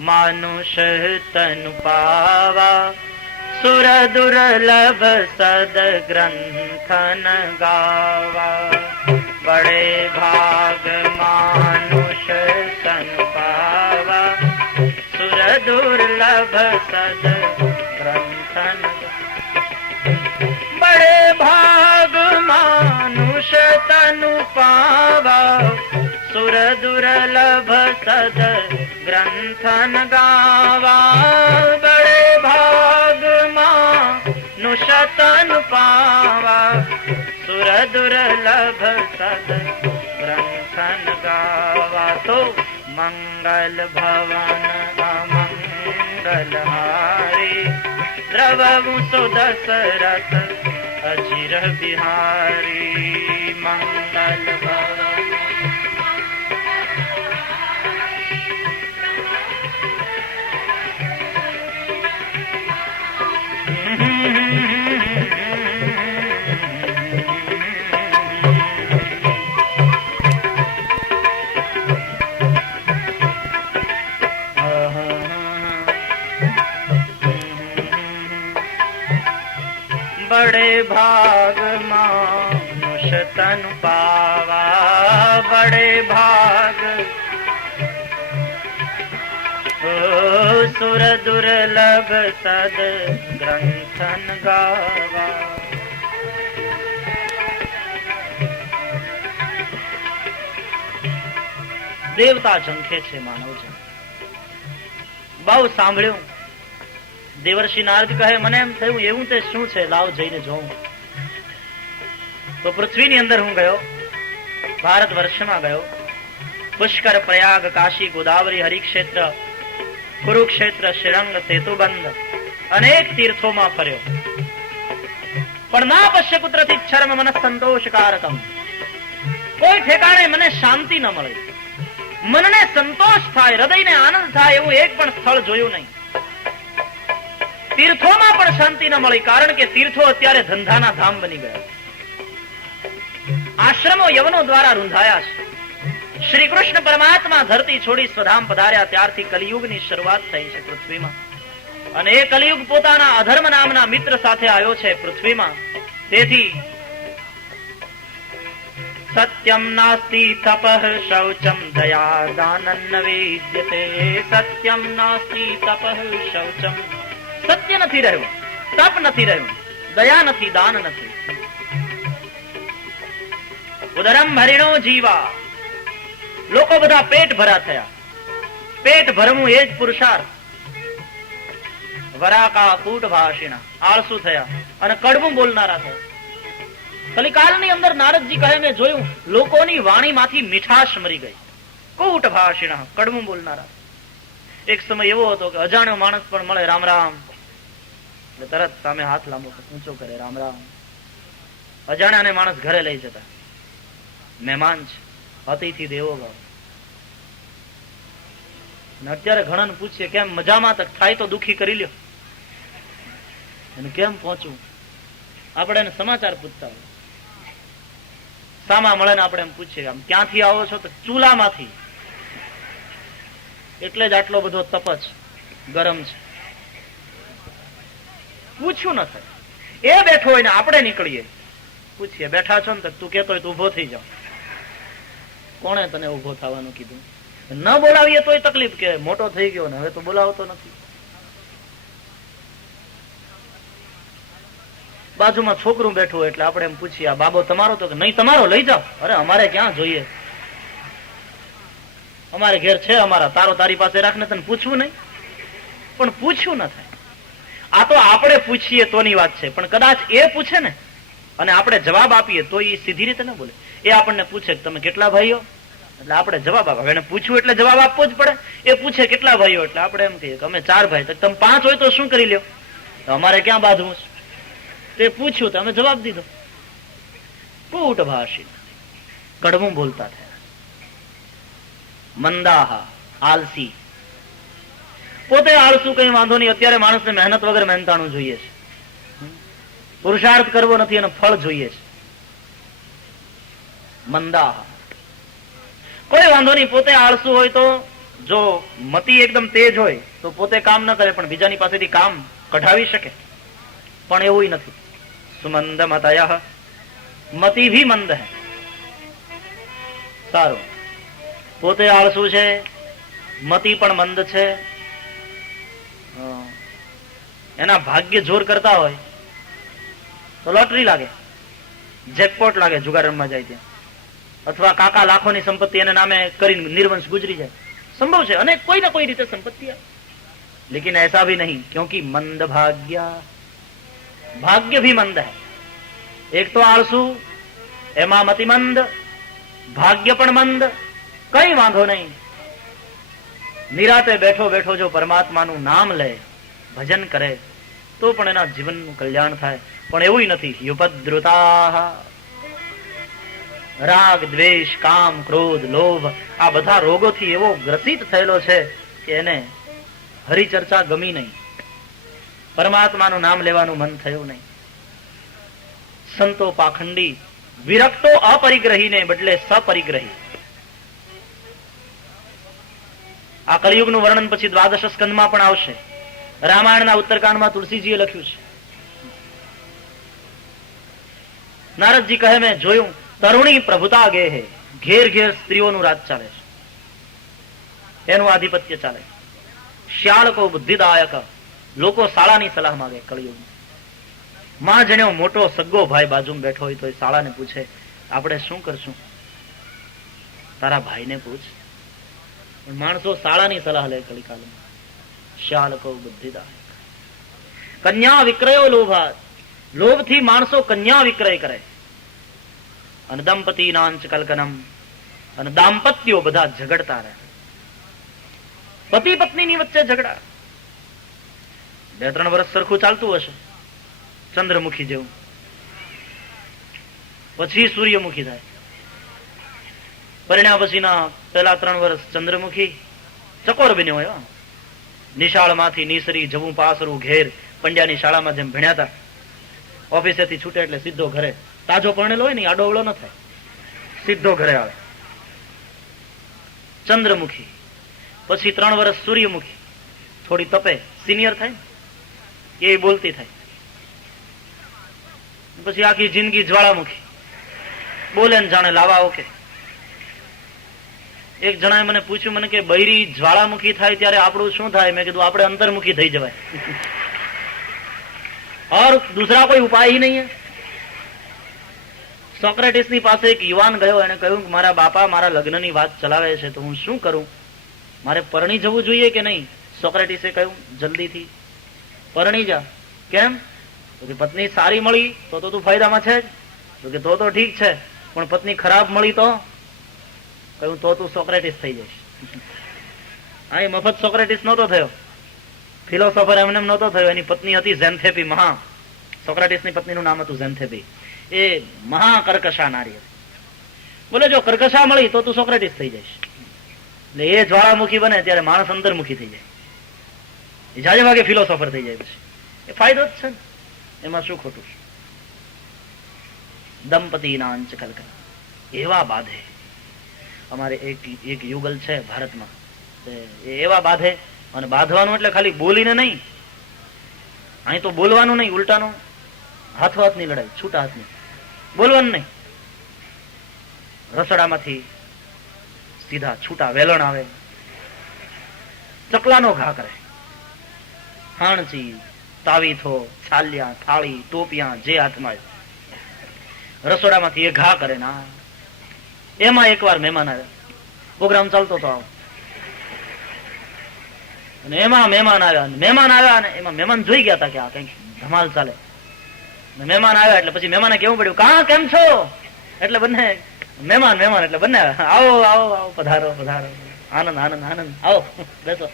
માનુષ તન પાવા સુર દુર્લભ સદ ગ્રંથન ગાવા. બડે ભાગ માનુષ તન પાવા સુર દુર્લભ સદ ગ્રંથન. બડે ભાગ સદ ગ્રંથન ગાવા બડે ભાગમાં નુશતન પાવા સુર દુર્લભ સદ ગ્રંથન ગાવા તો મંગલ ભવન અમંગલ હારી દ્રવવું સો દશરથ અચિર બિહારી મંગલ ભવન. બડે ભાગમાં નુશતન પાવા બડે ભાગ સુર દુર્લભ સદ ગ્રંથન ગાવા. દેવતા ઝંખે છે માનવ જન. બહુ સાંભળ્યું. દેવર્ષિ નારદ કહે મને એમ થયું એવું તે શું છે, લાવ જઈને જોઉં. તો પૃથ્વીની અંદર હું ગયો, ભારત વર્ષમાં ગયો, પુષ્કર, પ્રયાગ, કાશી, ગોદાવરી, હરિક્ષેત્ર, કુરુક્ષેત્ર, શ્રીરંગ, સેતુબંધ અનેક તીર્થોમાં ફર્યો. પણ ના પશ્ય કુત્રથી ચર્મ મન સંતોષકારકમ. કોઈ ઠેકાણે મને શાંતિ ન મળે, મનને સંતોષ થાય, હૃદયને આનંદ થાય એવું એક પણ સ્થળ જોયું નહીં. તીર્થોમાં પણ શાંતિ ન મળી, કારણ કે તીર્થો અત્યારે ધંધાના ધામ બની ગયા. આશ્રમો યવનો દ્વારા રૂંધાયા છે. શ્રી કૃષ્ણ પરમાત્મા ધરતી છોડી સ્વધામ પધાર્યા ત્યારથી કલિયુગની શરૂઆત થઈ છે પૃથ્વીમાં. અને એ કલિયુગ પોતાના અધર્મ નામના મિત્ર સાથે આવ્યો છે પૃથ્વીમાં. તેથી સત્યમ નાસ્તિ તપઃ શૌચમ દયા દાનન્ન વિદ્યતે. સત્યમ નાસ્તિ તપઃ શૌચમ. સત્ય નથી રહ્યું, તપ નથી રહ્યું, દયા નથી, દાન નથી. ઉદરમ ભરીણો જીવા. લોકો બધા પેટ ભરા થયા. પેટ ભરવું એ જ પુરુષાર્થ. વરાકા કૂટ ભાષિણા, આળસુ થયા અને કડવું બોલનારા થયા. કલિકાલની અંદર નારદજી કહે મેં જોયું લોકોની વાણીમાંથી મીઠાશ મરી ગઈ. કૂટ ભાષિણા, કડવું બોલનારા. એક સમય એવો હતો કે અજાણ્યો માણસ પણ મળે, રામ રામ, એટલે તરત સામે હાથ લાંબો ઊંચો કરે, રામ રામ. અજાણ્યાને માણસ ઘરે લઈ જતા. મહેમાન છે, અતિથિ દેવો ભાવ. અત્યારે ઘણાને પૂછીએ કેમ મજામાં, તક થાય તો દુખી કરી લ્યો. એને કેમ પહોંચવું, આપણે એને સમાચાર પૂછતા હોય. સામા મળે ને આપણે એમ પૂછીએ આમ ક્યાંથી આવો છો, તો ચૂલામાંથી. એટલે જ આટલો બધો તપ છે, ગરમ છે. પૂછ્યું ન થાય. એ બેઠો હોય ને આપણે નીકળીએ, પૂછીએ બેઠા છો ને, તો તું કેતો હોય તો ઉભો થઈ જાવ. કોણે તને ઉભો થવાનું કીધું? ન બોલાવીએ તોય તકલીફ કે મોટો થઈ ગયો ને હવે તો બોલાવતો નથી. બાજુમાં છોકરું બેઠું એટલે આપણે એમ પૂછીએ આ બાબો તમારો? તો કે નહીં, તમારો લઈ જાઓ. અરે અમારે ક્યાં જોઈએ, અમારે ઘેર છે અમારા, તારો તારી પાસે રાખને, તને પૂછવું નહીં. પણ પૂછ્યું ન થાય. આ તો આપણે પૂછીએ તોની વાત છે, પણ કદાચ એ પૂછે ને અને આપણે જવાબ આપીએ તો એ સીધી રીતે ન બોલે. એ આપણને પૂછે તમે કેટલા ભાઈઓ, એટલે આપણે જવાબ આપવા. એને પૂછ્યું એટલે જવાબ આપવો જ પડે. એ પૂછે કેટલા ભાઈઓ, એટલે આપણે એમ કહીએ કે અમે 4 ભાઈ. તો તમે 5 હોય તો શું કરી લ્યો, તો અમારે ક્યાં બાંધવું છે? તે પૂછ્યું તો અમે જવાબ દીધો. કૂટ ભાષી, કડવું બોલતા થયા. મંદાહા, આલસી. પોતે આળસુ, કઈ વાંધો નહીં, અત્યારે માણસને મહેનત વગર મહેનતાણું જોઈએ છે. પુરુષાર્થ કરવો નથી અને ફળ જોઈએ છે. મંદાહા, કોઈ વાંધો નહીં. પોતે આળસુ હોય તો જો મતિ એકદમ તેજ હોય તો પોતે કામ ન કરે પણ બીજાની પાસેથી કામ કઢાવી શકે, પણ એવું નથી. સુમંદ મતય, મતિ ભી મંદ હૈ. સારું, પોતે આળસુ છે, મતિ પણ મંદ છે. એના ભાગ્ય જોર કરતા હોય તો લોટરી લાગે, જેકપોટ લાગે, જુગાર રમવા જાય ત્યાં. અથવા કાકા લાખોની સંપત્તિ એને નામે કરી નિર્વંશ ગુજરી જાય. संभव है, अनेक कोई ना कोई रीते संपत्ति है, लेकिन ऐसा भी नहीं, क्योंकि मंद भाग्य, भाग्य भी मंद है। एक तो आलसू, एमा मतिमंद, भाग्य पण मंद, कई वांधो नहीं। निराते बैठो बैठो जो परमात्माનું નામ લે, ભજન કરે તો પણ એના જીવનનું કલ્યાણ થાય, પણ એવું નથી। યુપદ્રુતાઃ, રાગ દ્વેષ કામ ક્રોધ લોભ આ બધા રોગોથી એવો ગ્રસિત થયેલો છે કે એને હરિચર્ચા ગમી નહીં, પરમાત્માનું નામ લેવાનું મન થયું નહીં। સંતો પાખંડી, વિરક્તો અપરિગ્રહીને બદલે સપરિગ્રહી। આ કલિયુગનું વર્ણન પછી દ્વાદશ સ્કંદમાં પણ આવશે। રામાયણના ઉત્તરકાંડમાં તુલસીજીએ લખ્યું છે। નારદજી કહે મેં જોયું તરુણી પ્રભુતા ગે હે, ઘેર ઘેર સ્ત્રીઓનું રાજ ચાલે છે, એનું આધિપત્ય ચાલે। શ્યાળકો બુદ્ધિદાયક, લોકો શાળાની સલાહ માંગે કળિયુગમાં। માં જેને મોટો સગ્ગો ભાઈ બાજુમાં બેઠો હોય તો એ શાળાને પૂછે આપણે શું કરશું, તારા ભાઈને પૂછ। માણસો શાળાની સલાહ લે કલિકાલમાં। શ્યાળકો બુદ્ધિદાયક, કન્યા વિક્રયો લોભાત, લોભથી માણસો કન્યા વિક્રય કરે। અને દંપતિ નાંચ કલકનમ, અને દાંપત્યો બધા ઝઘડતા રહે। પતિ પત્નીની વચ્ચે ઝઘડા, 2-3 વર્ષ સરખું ચાલતું હશે, ચંદ્રમુખી જેવું, પછી સૂર્યમુખી થાય। પરિણ્યા પછીના પહેલા 3 વર્ષ ચંદ્રમુખી ચકોર બન્યો હોય। નિશાળમાંથી નીસરી જવું પાસરું ઘેર, પંડ્યાની શાળામાં જેમ ભણ્યા હતા, ઓફિસેથી છૂટે એટલે સીધો ઘરે। તાજો પરણેલો હોય ને આડો અવળો ન થાય, સીધો ઘરે આવે। ચંદ્રમુખી પછી 3 વર્ષ સૂર્યમુખી, થોડી તપે, સિનિયર થાય એ બોલતી થાય। પછી આખી જિંદગી જ્વાળામુખી, બોલે ને જાણે લાવા ઓકે। એક જણાએ મને પૂછ્યું, મને કે બૈરી જ્વાળામુખી થાય ત્યારે આપણું શું થાય? મેં કીધું આપણે અંતર્મુખી થઈ જવાય, और दूसरा कोई उपाय ही नहीं है। સોક્રેટિસની પાસે એક યુવાન ગયો, એને કહ્યું કે મારા બાપા મારા લગ્નની વાત ચલાવે છે તો હું શું કરું, મારે પરણી જવું જોઈએ કે નહીં? સોક્રેટિસે કહ્યું જલ્દીથી પરણી જા। કેમ? તો કે પત્ની સારી મળી તો તું ફાયદામાં છે જ। તો કે તો ઠીક છે, પણ પત્ની ખરાબ મળી તો? કહ્યું તો તું સોક્રેટિસ થઈ જઈશ। આ મફત સોક્રેટિસ નહોતો થયો, ફિલોસોફર એમને નહોતો થયો, એની પત્ની હતી ઝેન્થેપી મહા। સોક્રેટિસની પત્નીનું નામ હતું ઝેન્થેપી। એ મહાકર્કશા નારી હતી। બોલે જો કર્કશા મળી તો તું સોક્રેટિસ થઈ જઈશ। એટલે એ જ્વાળામુખી બને ત્યારે માણસ અંતર્મુખી થઈ જાય, એ જાજે ભાગે ફિલોસોફર થઈ જાય। પછી એ ફાયદો જ છે ને, એમાં શું ખોટું છે? દંપતિ નાંચ કલકન, એવા બાધે। અમારે એક યુગલ છે ભારતમાં, એવા બાધે। અને બાંધવાનું એટલે ખાલી બોલીને નહીં, અહીં તો બોલવાનું નહીં, ઉલટાનું હાથની લડાઈ, છૂટા હાથની, બોલવાનું નહીં। રસોડામાંથી સીધા છૂટા વેલણ આવે, ચકલાનો ઘા કરે, હાણચી તાવીથો છાલિયા થાળી ટોપિયા જે હાથમાં રસોડામાંથી એ ઘા કરે ના। એમાં એકવાર મહેમાન આવ્યા, પ્રોગ્રામ ચાલતો તો આવો, અને એમાં મહેમાન આવ્યા ને એમાં મહેમાન જોઈ ગયા હતા કે આ કઈક ધમાલ ચાલે। મહેમાન આવ્યા એટલે પછી મહેમાને કેવું પડ્યું, કા કેમ છો? એટલે બંને મહેમાન એટલે બંને આવો આવો આવો, પધારો પધારો, આનંદ આનંદ આનંદ, આવો બેસો।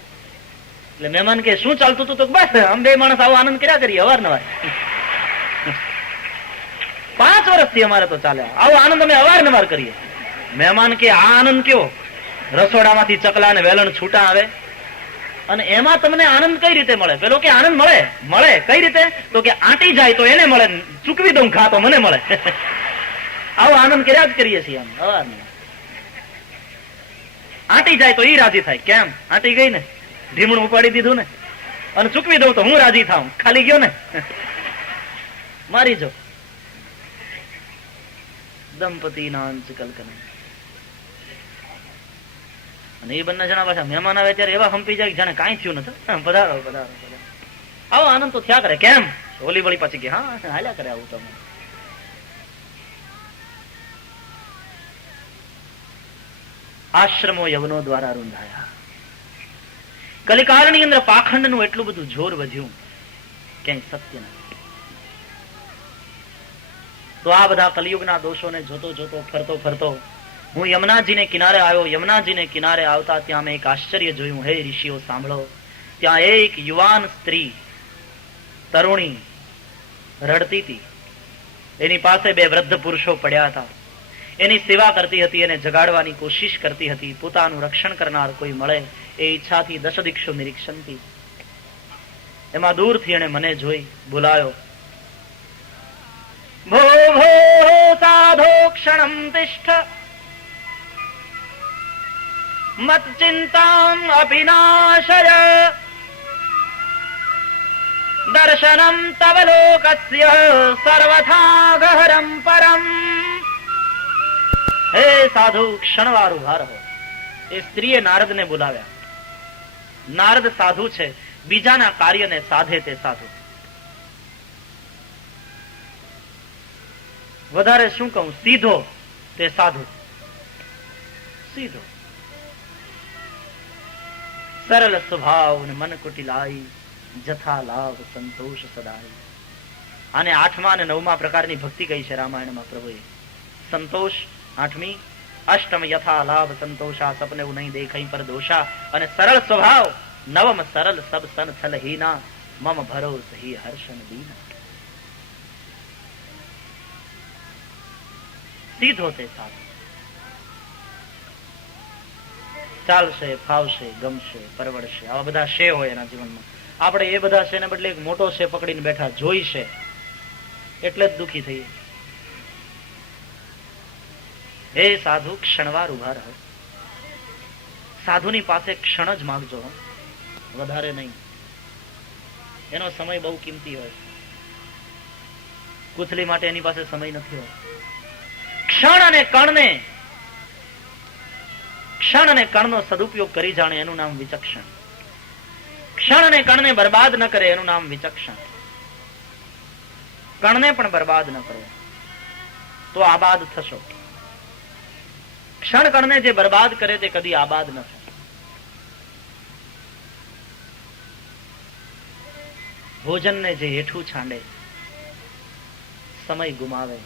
એટલે મહેમાન કે શું ચાલતું હતું? તો બસ અમે 2 માણસ આવો આનંદ કર્યા કરીએ અવારનવાર, 5 વર્ષથી અમારે તો ચાલે આવો આનંદ અમે અવારનવાર કરીએ। મહેમાન કે આ આનંદ કેવો? રસોડામાંથી ચકલા ને વેલણ છૂટા આવે, અને એમાં તમને આનંદ કઈ રીતે મળે? પેલો કે આનંદ મળે કઈ રીતે? તો કે આંટી જાય તો એને મળે, ચૂકવી દઉં ખા તો મને મળે। આવો આનંદ કર્યા જ કરીએ છીએ આમ અવારનવાર। આંટી જાય તો ઈ રાજી થાય, કેમ? આંટી ગઈ ને, ઢીમણું ઉપાડી દીધું ને, અને ચૂકવી દઉં તો હું રાજી થાઉં, ખાલી ગયો ને મારી જો। દંપતિ નાંચ કલકન, અને એ બંને જણા પાછા મહેમાન આવે ત્યારે એવા હંપી જાય જાણે કાંઈ થયું નથી, પધારો પધારો પધારો, આવો આનંદ તો થયા કરે। કેમ? ઓલી વળી પાછી કે હા હાલ્યા કરે આવું તમે। આશ્રમો યવનો દ્વારા રૂંધાયા, કલિકાળની અંદર પાખંડનું એટલું બધું જોર વધ્યું, ક્યાંય સત્ય નથી. તો આ બધા કલિયુગના દોષોને જોતો જોતો ફરતો ફરતો હું યમુનાજીને કિનારે આવ્યો. યમુનાજીને કિનારે આવતા ત્યાં મેં એક આશ્ચર્ય જોયું. હે ઋષિઓ સાંભળો, ત્યાં એક યુવાન સ્ત્રી તરુણી રડતી હતી. એની પાસે બે વૃદ્ધ પુરુષો પડ્યા હતા. એની સેવા કરતી હતી, એને જગાડવાની કોશિશ કરતી હતી. પોતાનું રક્ષણ કરનાર કોઈ મળે એ ઈચ્છાથી દશ દિક્ષુ નિરીક્ષણથી. એમાં દૂરથી એને મને જોઈ બોલાયો, ભો ભો સાધો ક્ષણમ તિષ્ઠ મત ચિંતામ અપિનાશય દર્શનમ તવ લોકસ્ય સર્વથા ગહરમ પરમ. હે સાધુ, ક્ષણવાર ઉભા રહો. એ સ્ત્રીએ નારદને બોલાવ્યા. નારદ સાધુ છે, બીજાના કાર્યને સાધે તે સાધુ. વધારે શું કહું, સીધો તે સાધુ. સીધો સરળ સ્વભાવ ને મન કુટિલાઈ જથા લાભ સંતોષ સદાય. આને 8મા અને 9મા પ્રકારની ભક્તિ કહી છે રામાયણમાં પ્રભુએ. સંતોષ 8મી, અષ્ટમ યથા લાભ સંતોષા સપને નહીં દેખાઈ પર દોષા, અને સરળ સ્વભાવ 9મ સરળ સબ સન છલહીના મમ ભરોસ હી હર્ષન દીના. સીધો તે સાધુ. ચાલશે, ફાવશે, ગમશે, પરવડશે, આવા બધા શે હોય એના જીવનમાં. આપણે એ બધા છે ને બદલે એક મોટો છે પકડીને બેઠા, જોઈશે એટલે જ દુઃખી થઈએ. હે સાધુ, ક્ષણવાર ઉભા રહો. સાધુની પાસે ક્ષણ જ માગજો, વધારે નહીં. એનો સમય બહુ કિંમતી હોય. કુથલી માટે એની પાસે સમય નથી હોય. ક્ષણ અને કણને, ક્ષણ અને કણનો સદુપયોગ કરી જાણે એનું નામ વિચક્ષણ. ક્ષણ અને કણને બરબાદ ન કરે એનું નામ વિચક્ષણ. કણને પણ બરબાદ ન કરો તો આબાદ થશો. ક્ષણ કણને જે બરબાદ કરે તે કદી આબાદ ન થાય. ભોજનને જે હેઠું છાંડે, સમય ગુમાવે.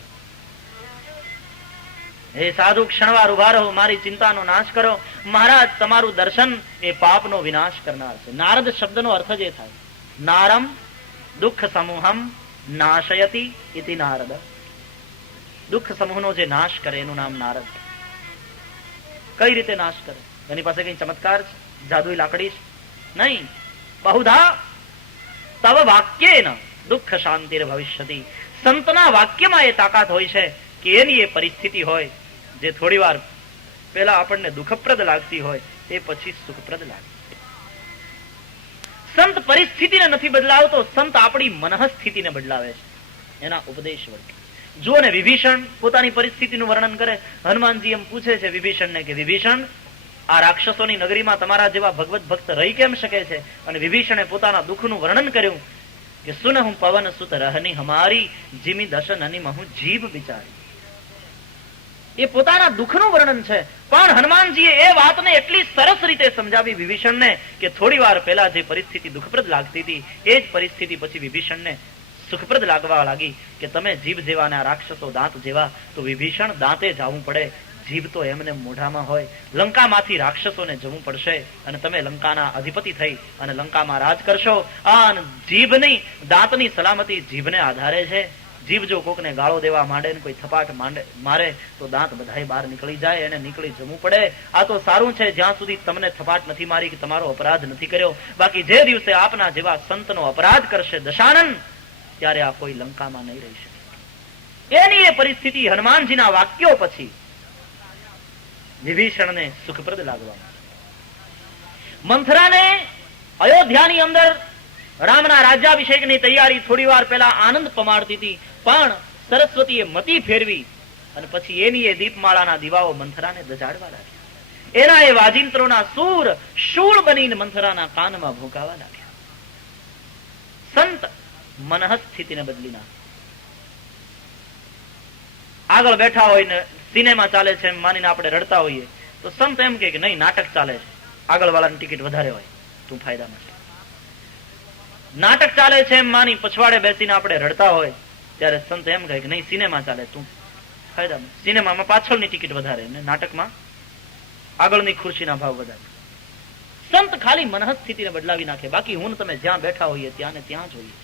હે સાધુ, ક્ષણવાર ઉભા રહો, મારી ચિંતાનો નાશ કરો. મહારાજ, તમારું દર્શન એ પાપનો વિનાશ કરનાર છે. નારદ શબ્દનો અર્થ જ એ થાય, નારમ દુઃખ સમૂહમ નાશયતિ ઇતિ નારદ. દુઃખ સમૂહનો જે નાશ કરે એનું નામ નારદ. કઈ રીતે નાશ કરે? એની પાસે કઈ ચમત્કાર છે, જાદુઈ લાકડી છે? નહીં. બહુધા તવ વાક્યેન દુઃખ શાંતિર ભવિષ્યતિ. સંતના વાક્યમાં એ તાકાત હોય છે કે એની એ પરિસ્થિતિ હોય જે થોડી વાર પહેલા આપણને દુઃખપ્રદ લાગતી હોય તે પછી સુખપ્રદ લાગે. સંત પરિસ્થિતિને નથી બદલાવતો, સંત આપણી મનઃસ્થિતિને બદલાવે છે એના ઉપદેશ વડે. જુઓ ને, વિભીષણ પોતાની પરિસ્થિતિનું વર્ણન કરે. હનુમાનજી એમ પૂછે છે વિભીષણને કે વિભીષણ, આ રાક્ષસોની નગરીમાં તમારા જેવા ભગવત ભક્ત રહી કેમ શકે છે? અને વિભીષણે પોતાના દુઃખનું વર્ણન કર્યું કે સુન હું પવન સુત રહની હમારી જીમી દશન અની મહુ જીભ બિચારી. એ પોતાના દુઃખનું વર્ણન છે, પણ હનુમાનજીએ એ વાતને એટલી સરસ રીતે સમજાવી વિભીષણને કે થોડી વાર પહેલા જે પરિસ્થિતિ દુઃખપ્રદ લાગતી હતી એ જ પરિસ્થિતિ પછી વિભીષણને સુખપ્રદ લાગવા લાગી કે તમે જીભ જેવા ને આ રાક્ષસો દાંત જેવા. તો વિભીષણ, દાંતે જવું પડે, જીભ તો એમને મોઢામાં હોય. લંકામાંથી રાક્ષસોને જવું પડશે અને તમે લંકાના અધિપતિ થઈ અને લંકામાં રાજ કરશો. આ જીભની, દાંતની સલામતી જીભને આધારે છે. જીભ જો કોકને ગાળો દેવા માંડે ને કોઈ થપાટ મારે તો દાંત બધાય બહાર નીકળી જાય, એને નીકળી જવું પડે. આ તો સારું છે જ્યાં સુધી તમને થપાટ નથી મારી કે તમારો અપરાધ નથી કર્યો. બાકી જે દિવસે આપના જેવા સંતનો અપરાધ કરશે દશાનન, ત્યારે આ કોઈ લંકામાં નહીં રહી શકે. એની એ પરિસ્થિતિ હનુમાનજીના વાક્યો પછી વિભીષણને સુખપ્રદ લાગવા. મંથરાને અયોધ્યાની અંદર રામના રાજ્યાભિષેકની તૈયારી થોડી વાર પહેલા આનંદ પમાડતી હતી, પણ સરસ્વતીએ મતી ફેરવી અને પછી એની એ દીપમાળાના દીવાઓ મંથરાને દજાડવા લાગ્યા. એના એ વાજિંત્રોના સૂર શૂળ બનીને મંથરાના કાનમાં ભૂંકાવા લાગ્યા. સંત મનઃસ્થિતિને બદલી નાખે. આગળ બેઠા હોય ને સિનેમા ચાલે છે એમ માનીને આપણે રડતા હોઈએ તો સંત એમ કે નહીં, નાટક ચાલે છે, આગળ વાળાની ટિકિટ વધારે હોય. તું ફાયદામાં છે. નાટક ચાલે છે એમ માની પછવાડે બેસીને આપણે રડતા હોય ત્યારે સંત એમ કહે કે નહીં, સિનેમા ચાલે, તું ફાયદામાં. સિનેમામાં પાછળની ટિકિટ વધારે અને નાટકમાં આગળની ખુરશીના ભાવ વધારે. સંત ખાલી મનહદ સ્થિતિને બદલાવી નાખે, બાકી હું તમે જ્યાં બેઠા હોઈએ ત્યાં ને ત્યાં જોઈએ.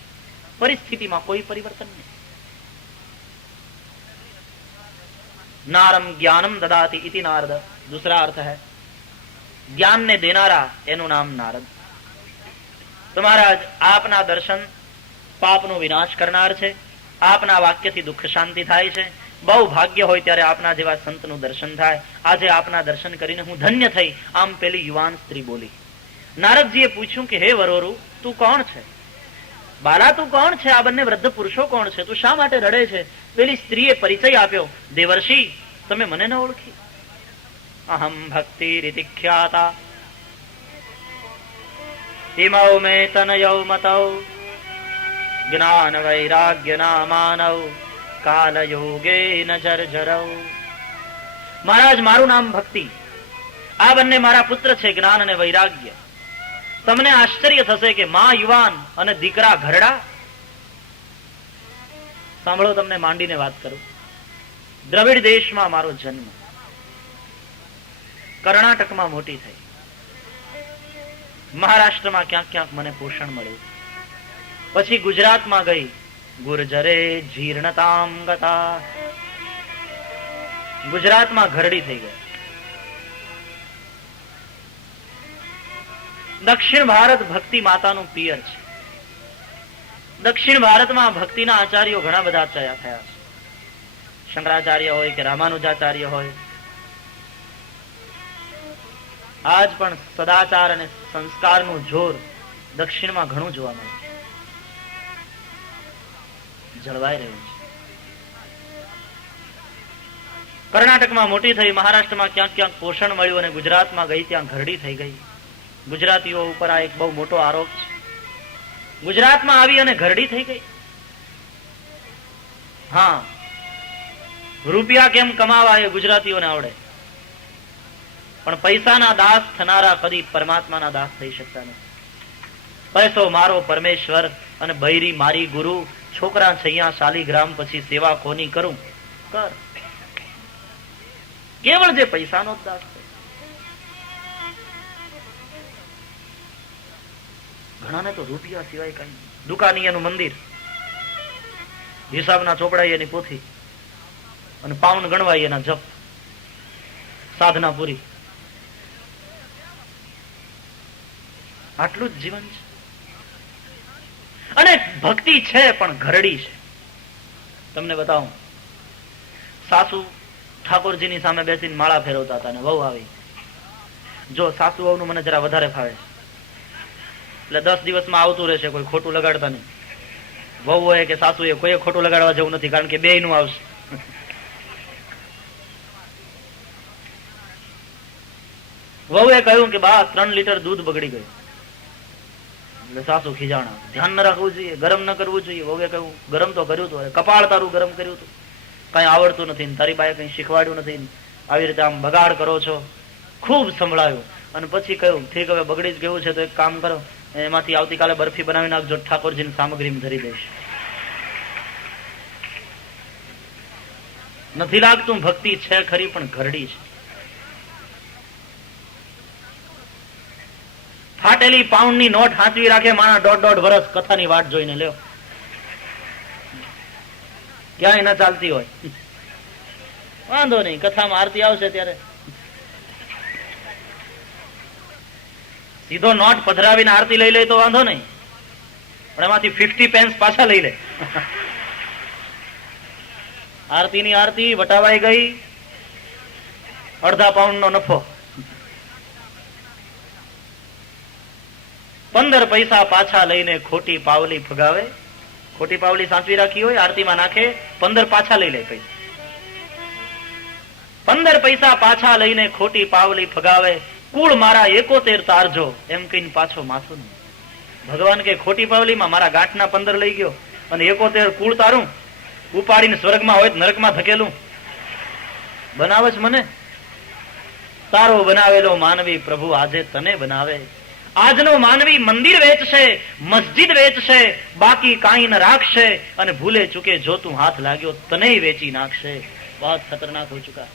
પરિસ્થિતિમાં કોઈ પરિવર્તન નહીં. नारम ज्ञानम ददाति इति नारद, दूसरा अर्थ है ज्ञान ने देनारा, एनु नाम नारद. तो महाराज आपना दर्शन पापનો વિનાશ કરનાર છે. આપના વાક્યથી દુઃખ શાંતિ થાય છે. બહુ ભાગ્ય હોય ત્યારે આપના જેવા સંતનું દર્શન થાય. આજે આપના દર્શન કરીને હું ધન્ય થઈ. આમ પેલી યુવાન સ્ત્રી બોલી. નારદજીએ પૂછ્યું કે હે વરોરુ, તું કોણ છે? બાલા તું કોણ છે? આ બંને વૃદ્ધ પુરુષો કોણ છે? તું શા માટે રડે છે? પેલી સ્ત્રીએ પરિચય આપ્યો. દેવર્ષિ, તમે મને ન ઓળખી? અહમ ભક્તિ રીતિ ખ્યાતા ઇમૌ મે તનયૌ મતૌ જ્ઞાન વૈરાગ્ય નામાનૌ કાલ યોગેન જર્જરૌ. મહારાજ, મારું નામ ભક્તિ. આ બંને મારા પુત્ર છે, જ્ઞાન અને વૈરાગ્ય. તમને આશ્ચર્ય થશે કે માં યુવાન અને દીકરા ઘરડા. સાંભળો, તમને માંડીને વાત કરું. દ્રવિડ દેશમાં મારો જન્મ, કર્ણાટકમાં મોટી થઈ, મહારાષ્ટ્રમાં ક્યાંક ક્યાંક મને પોષણ મળ્યું. પછી ગુજરાતમાં ગઈ. ગુર્જરે જીર્ણતામ ગતા, ગુજરાતમાં ઘરડી થઈ ગઈ. દક્ષિણ ભારત ભક્તિ માતાનું પિયર છે. દક્ષિણ ભારતમાં ભક્તિના આચાર્યો ઘણા બધા થયા છે. શંકરાચાર્ય હોય કે રામાનુજાચાર્ય હોય. આજ પણ સદાચાર અને સંસ્કારનું જોર દક્ષિણમાં ઘણું જોવા મળે છે, જળવાઈ રહ્યું છે. કર્ણાટકમાં મોટી થઈ, મહારાષ્ટ્રમાં ક્યાંક ક્યાંક પોષણ મળ્યું અને ગુજરાતમાં ગઈ ત્યાં ઘરડી થઈ ગઈ. ગુજરાતીઓ ઉપર આ એક બહુ મોટો આરોપ છે. ગુજરાતમાં આવી અને ઘરડી થઈ ગઈ. હા, રૂપિયા કેમ કમાવા એ ગુજરાતીઓને આવડે, પણ પૈસાના દાસ થનારા કદી પરમાત્માના દાસ થઈ શકતા નથી. પૈસો મારો પરમેશ્વર અને બૈરી મારી ગુરુ. છોકરા છૈયા શાલીગ્રામ, પછી સેવા કોની કરું? કર. કેવળ જે પૈસાનો જ દાસ છે. ઘણાને તો રૂપિયા સિવાય કઈ. દુકાની એનું મંદિર, હિસાબના ચોપડાઈ એની પોથી, અને પાઉન્ડ ગણવાય એના જપ, સાધના પૂરી. આટલું જ જીવન છે. અને ભક્તિ છે પણ ઘરડી છે. તમને બતાવું, સાસુ ઠાકોરજીની સામે બેસીને માળા ફેરવતા હતા ને વહુ આવી. જો સાસુ વહુનું મને જરા વધારે ફાવે છે, એટલે 10 દિવસમાં આવતું રહેશે. કોઈ ખોટું લગાડતા નહીં. વહુ હોય કે સાસુ એ કોઈ ખોટું લગાડવા જેવું નથી, કારણ કે બે નું આવશે. વહુએ કહ્યું કે બા 3 લીટર દૂધ બગડી ગયું. એટલે સાસુ ખીજાણા, ધ્યાન ન રાખવું જોઈએ, ગરમ ન કરવું જોઈએ. વહુએ કહ્યું ગરમ તો કર્યું હતું, કપાળ તારું ગરમ કર્યું હતું, કઈ આવડતું નથી, તારી બાએ કઈ શીખવાડ્યું નથી, આવી રીતે આમ બગાડ કરો છો. ખૂબ સંભળાયું અને પછી કહ્યું ઠીક, હવે બગડી જ ગયું છે તો એક કામ કરો, એમાંથી આવતીકાલે બરફી બનાવી નાખજો, ઠાકોરજીની સામગ્રી ધરી દઈશ. નથી લાગતું ભક્તિ છે ખરી, પણ ઘરડી છે. ફાટેલી પાઉન્ડ ની નોટ હાંચવી રાખે માના 1.5 વર્ષ કથાની વાટ જોઈને. લ્યો, ક્યાંય ન ચાલતી હોય, વાંધો નહીં, કથામાં આરતી આવશે ત્યારે સીધો નોટ પધરાવીને આરતી લઈ લે તો વાંધો નહીં, પણ એમાંથી 50 પેન્સ પાછા લઈ લે. આરતીની આરતી વટાવાઈ ગઈ, અડધા પાઉન્ડ નો નફો. 15 પૈસા પાછા લઈને ખોટી પાવલી ફગાવે. ખોટી પાવલી સાચવી રાખી હોય, આરતીમાં નાખે, 15 પાછા લઈ લે. 15 પૈસા પાછા લઈને ખોટી પાવલી ફગાવે. કુળ મારા 71 તારજો, એમ કહીને પાછો માથું નહીં. ભગવાન કે ખોટી પાવલીમાં મારા ગાંઠના 15 લઈ ગયો અને 71 કુળ તારું ઉપાડીને સ્વર્ગમાં હોય નરકમાં ધકેલું. બનાવે જ મને. તારો બનાવેલો માનવી પ્રભુ આજે તને બનાવે. આજનો માનવી મંદિર વેચશે, મસ્જિદ વેચશે, બાકી કાંઈ ન રાખશે, અને ભૂલે ચૂકે જો તું હાથ લાગ્યો તને વેચી નાખશે. બહુ ખતરનાક હો ચુકા.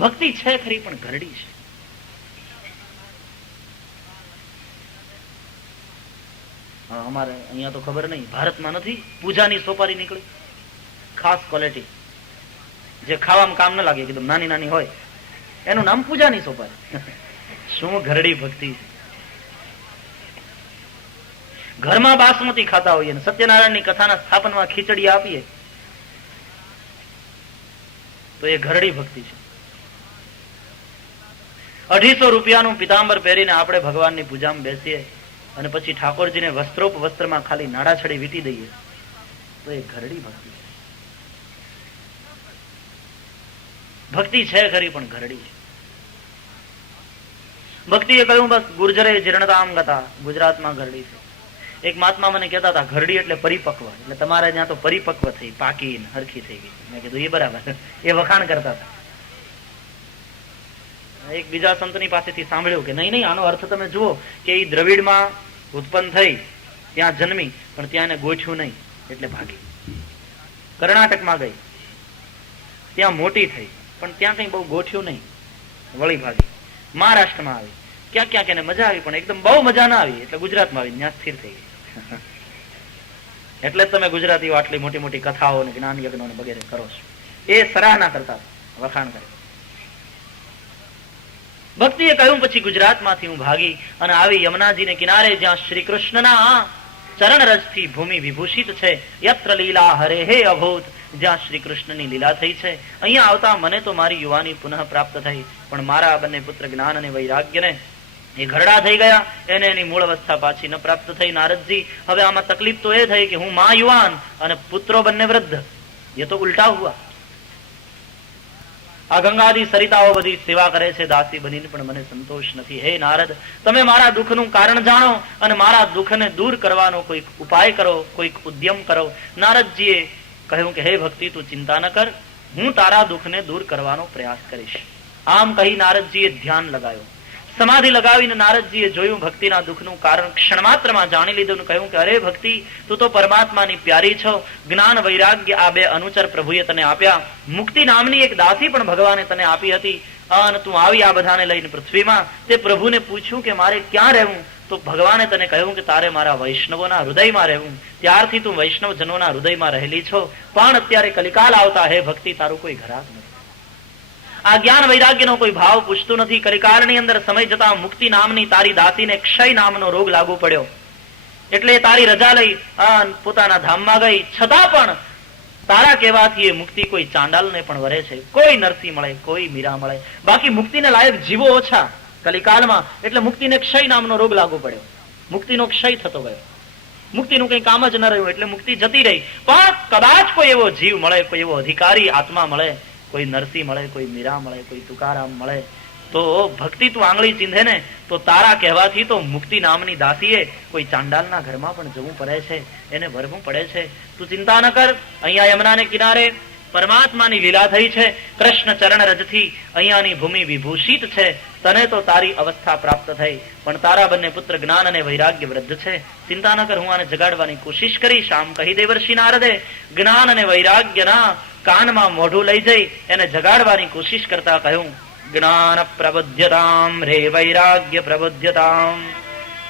ભક્તિ છે ખરી પણ ઘરડી છે. અમારે અહીંયા તો ખબર નહીં, ભારતમાં નથી, પૂજાની સોપારી નીકળી, ખાસ ક્વોલિટી, જે ખાવામાં કામ ન લાગે, એકદમ નાની નાની હોય, એનું નામ પૂજાની સોપારી. શું ઘરડી ભક્તિ છે. ઘરમાં બાસમતી ખાતા હોઈએ ને સત્યનારાયણની કથાના સ્થાપનમાં ખીચડી આપીએ તો એ ઘરડી ભક્તિ છે. 250 રૂપિયાનું પિતાંબર પહેરીને આપણે ભગવાનની પૂજામાં બેસીએ અને પછી ઠાકોરજીને વસ્ત્રોપ વસ્ત્રમાં ખાલી નાડાછડી વીટી દઈએ તો એ ઘરડી ભક્તિ છે. ભક્તિ છે ખરી પણ ઘરડી છે. ભક્તિએ કહ્યું બસ ગુર્જરે જીર્ણતામ ગતા, ગુજરાતમાં ઘરડી છે. એક મહાત્મા મને કહેતા હતા ઘરડી એટલે પરિપક્વ, એટલે તમારે ત્યાં તો પરિપક્વ થઈ, પાકી હરખી થઈ ગઈ. મેં કીધું એ બરાબર, એ વખાણ કરતા હતા. એક બીજા સંતની પાસેથી સાંભળ્યું કે નહીં આનો અર્થ તમે જુઓ કે એ દ્રવિડમાં ઉત્પન્ન થઈ, ત્યાં જન્મી, પણ ત્યાં એને ગોઠ્યું નહીં એટલે ભાગી. કર્ણાટકમાં ગઈ, ત્યાં મોટી થઈ, પણ ત્યાં કઈ બહુ ગોઠ્યું નહીં, વળી ભાગી. મહારાષ્ટ્રમાં આવી, ક્યાં ક્યાંક એને મજા આવી, પણ એકદમ બહુ મજા ના આવી એટલે ગુજરાતમાં આવી, ત્યાં સ્થિર થઈ ગઈ. એટલે જ તમે ગુજરાતીઓ આટલી મોટી મોટી કથાઓ ને જ્ઞાન યજ્ઞો ને વગેરે કરો છો. એ સરાહના કરતા, વખાણ કરે. ભક્તિએ કહ્યું પછી ગુજરાતમાંથી હું ભાગી અને આવી યમુનાજીને કિનારે, જ્યાં શ્રી કૃષ્ણના ચરણ રજથી ભૂમિ વિભૂષિત છે. યત્ર લીલા હરે હે અભૂત, જ્યાં શ્રી કૃષ્ણની લીલા થઈ છે. અહીંયા આવતા મને તો મારી યુવાની પુનઃ પ્રાપ્ત થઈ, પણ મારા બંને પુત્ર જ્ઞાન અને વૈરાગ્યને એ ઘરડા થઈ ગયા, એને એની મૂળ અવસ્થા પાછી ન પ્રાપ્ત થઈ. નારદજી, હવે આમાં તકલીફ તો એ થઈ કે હું માં યુવાન અને પુત્રો બંને વૃદ્ધ. એ તો ઉલટા હુઆ. આ ગંગાદી સરિતાઓ બધી સેવા કરે છે દાસી બનીને, પણ મને સંતોષ નથી. હે નારદ, તમે મારા દુઃખનું કારણ જાણો અને મારા દુઃખને દૂર કરવાનો કોઈક ઉપાય કરો, કોઈક ઉદ્યમ કરો. નારદજીએ કહ્યું કે હે ભક્તિ, તું ચિંતા ન કર, હું તારા દુઃખને દૂર કરવાનો પ્રયાસ કરીશ. આમ કહી નારદજીએ ધ્યાન લગાવ્યું. સમાધિ લગાવીને નારદજીએ જોયું, ભક્તિના દુઃખનું કારણ ક્ષણમાત્રમાં જાણી લીધું. કહ્યું કે અરે ભક્તિ, તું તો પરમાત્માની પ્યારી છો. જ્ઞાન વૈરાગ્ય આ બે અનુચર પ્રભુએ તને આપ્યા. મુક્તિ નામની એક દાસી પણ ભગવાને તને આપી હતી, અને તું આવી આ બધાને લઈને પૃથ્વીમાં. તે પ્રભુને પૂછ્યું કે મારે ક્યાં રહેવું, તો ભગવાને તને કહ્યું કે તારે મારા વૈષ્ણવોના હૃદયમાં રહેવું. ત્યારથી તું વૈષ્ણવ જનોના હૃદયમાં રહેલી છો, પણ અત્યારે કલિકાલ આવતા હે ભક્તિ તારું કોઈ ઘરાક નથી. આ જ્ઞાન વૈરાગ્યનો કોઈ ભાવ પૂછતું નથી. કલિકાળની અંદર સમય જતા મુક્તિ નામની તારી દાસીને ક્ષય નામનો રોગ લાગુ પડ્યો, એટલે તારી રજા લઈ પોતાના ધામમાં ગઈ. છતાં પણ તારા કહેવાથી એ મુક્તિ કોઈ ચાંડાલને પણ વરે છે. કોઈ નરસિંહ મળે, કોઈ મીરા મળે, બાકી મુક્તિને લાયક જીવો ઓછા કલિકાલમાં. એટલે મુક્તિને ક્ષય નામનો રોગ લાગુ પડ્યો, મુક્તિનો ક્ષય થતો ગયો, મુક્તિનું કઈ કામ જ ન રહ્યું, એટલે મુક્તિ જતી રહી. પણ કદાચ કોઈ એવો જીવ મળે, કોઈ એવો અધિકારી આત્મા મળે, કોઈ નરસિંહ મળે, કોઈ મીરા મળે, કોઈ તુકારામ મળે, તો ભક્તિ તું આંગળી ચીંધે ને તો તારા કહેવાથી તો મુક્તિ નામની દાસીએ કોઈ ચાંડાલના ઘરમાં પણ જવું પડે છે, એને વરવું પડે છે. તું ચિંતા ન કર. અહીંયા યમુનાને કિનારે પરમાત્માની લીલા થઈ છે. કૃષ્ણ ચરણ રજથી અહીંયાની ભૂમિ વિભૂષિત છે. તને તો તારી અવસ્થા પ્રાપ્ત થઈ, પણ તારા બંને પુત્ર જ્ઞાન અને વૈરાગ્ય વૃદ્ધ છે. ચિંતા ન કર, હું આને જગાડવાની કોશિશ કરીશ. આમ કહી દેવર્ષિ નારદે જ્ઞાન અને વૈરાગ્યના કાનમાં મોઢું લઈ જઈ એને જગાડવાની કોશિશ કરતા કહ્યું, જ્ઞાન પ્રબુદ્ધતામ રે વૈરાગ્ય પ્રબુદ્ધતામ.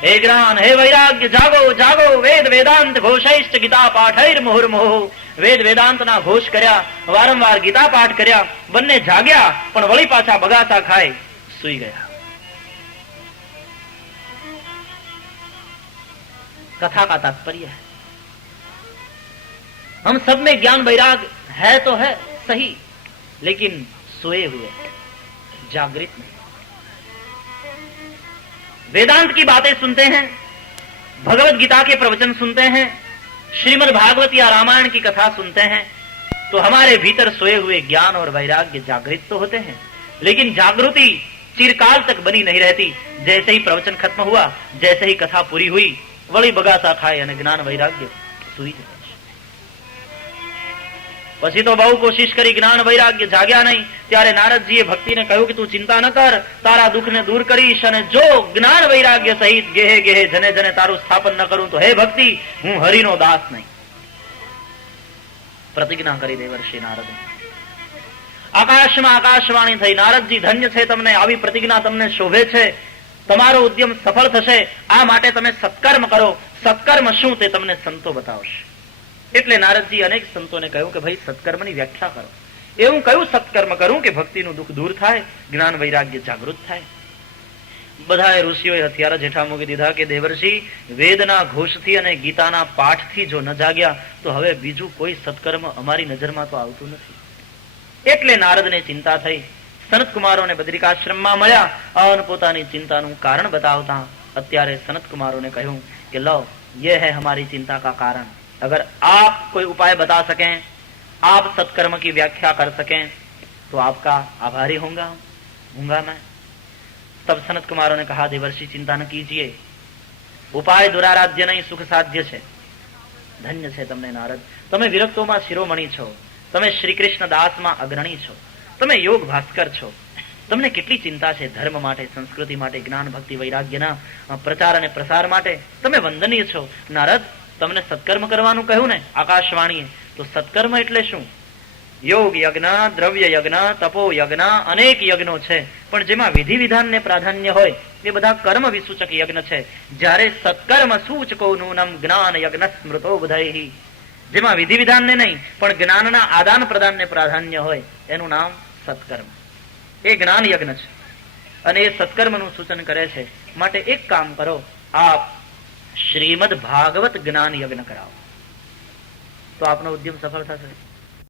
હે જ્ઞાન, હે વૈરાગ્ય, જાગો જાગો. વેદ વેદાંત ઘોષૈશ્ચ ગીતા પાઠૈર મુહુર્મુહુ. વેદ વેદાંતના ઘોષ કર્યા, વારંવાર ગીતા પાઠ કર્યા. બંને જાગ્યા, પણ વળી પાછા બગાસા ખાય સુઈ ગયા. कथा का तात्पर्य है, हम सब में ज्ञान वैराग है तो है सही, लेकिन सोए हुए, जागृत नहीं. वेदांत की बातें सुनते हैं, भगवत गीता के प्रवचन सुनते हैं, श्रीमद् भागवत या रामायण की कथा सुनते हैं, तो हमारे भीतर सोए हुए ज्ञान और वैराग्य जागृत तो होते हैं, लेकिन जागृति चिरकाल तक बनी नहीं रहती. जैसे ही प्रवचन खत्म हुआ, जैसे ही कथा पूरी हुई, वળી બગાસા ખાય અને જ્ઞાન વૈરાગ્ય સુઈ જાય. પછી તો બહુ કોશિશ કરી, જ્ઞાન વૈરાગ્ય જાગ્યા નહીં. ત્યારે નારદજીએ ભક્તિને કહ્યું કે તું ચિંતા ન કર, તારા દુઃખને દૂર કરીશ, અને જો જ્ઞાન વૈરાગ્ય સહિત ગેહે ગેહે જને જને તારું સ્થાપન ન કરું તો હે ભક્તિ, હું હરિનો દાસ નહીં. પ્રતિજ્ઞા કરી દેવર્ષિ નારદ. આકાશમાં આકાશવાણી થઈ, નારદજી ધન્ય છે તમને, આવી પ્રતિજ્ઞા તમને શોભે છે, તમારો ઉદ્યમ સફળ થશે, આ માટે તમે સત્કર્મ કરો. સત્કર્મ શું તે તમને સંતો બતાવશે. એટલે નારદજી અનેક સંતોને કહ્યું કે ભાઈ સત્કર્મની વ્યાખ્યા કરો. એવું કયું સત્કર્મ કરું કે ભક્તિનું દુઃખ દૂર થાય, જ્ઞાન વૈરાગ્ય જાગૃત થાય. બધાએ ઋષિઓએ હથિયાર જેઠા મૂકી દીધા કે દેવર્ષિ, વેદના ઘોષથી અને ગીતાના પાઠથી જો ન જાગ્યા તો હવે બીજું કોઈ સત્કર્મ અમારી નજરમાં તો આવતું નથી. એટલે નારદને ચિંતા થઈ. સનત કુમારોને બદ્રિકાશ્રમમાં મળ્યા અને પોતાની ચિંતાનું કારણ બતાવતા અત્યારે સનત કુમારોને કહ્યું કે લો, ये है हमारी चिंता का कारण. अगर आप कोई उपाय बता सकें, आप सत्कर्म की व्याख्या कर सकें तो आपका आभारी होगा मैं. तब सनत कुमारों ने कहा, देवर्षि चिंता न कीजिए, उपाय दुराराध्य नहीं, सुख साध्य છે. ધન્ય છે તમને નારદ, તમે વિરક્તોમાં શિરોમણી છો, તમે શ્રી કૃષ્ણ દાસમાં અગ્રણી છો, તમે યોગ ભાસ્કર છો. તમને કેટલી ચિંતા છે ધર્મ માટે, સંસ્કૃતિ માટે, જ્ઞાન ભક્તિ વૈરાગ્યના પ્રચાર અને પ્રસાર માટે. તમે વંદનીય છો. નારદ, તમને સત્કર્મ કરવાનું કહ્યું ને આકાશવાણીએ, તો સત્કર્મ એટલે શું? યોગ યજ્ઞ, દ્રવ્ય યજ્ઞ, તપો યજ્ઞ, અનેક યજ્ઞો છે, પણ જેમાં વિધિ વિધાનને પ્રાધાન્ય હોય એ બધા કર્મ વિસૂચક યજ્ઞ છે. જ્યારે સત્કર્મ સૂચકો નૂનમ જ્ઞાન યજ્ઞ સ્મૃતો બધાઈ, જેમાં વિધિ વિધાનને નહીં પણ જ્ઞાનના આદાન પ્રદાનને પ્રાધાન્ય હોય એનું નામ સત્કર્મ. એ જ્ઞાન યજ્ઞ છે અને એ સત્કર્મનું સૂચન કરે છે. માટે એક કામ કરો, આપ શ્રીમદ ભાગવત જ્ઞાન યજ્ઞ કરાવો તો આપનો ઉદ્યમ સફળ થશે.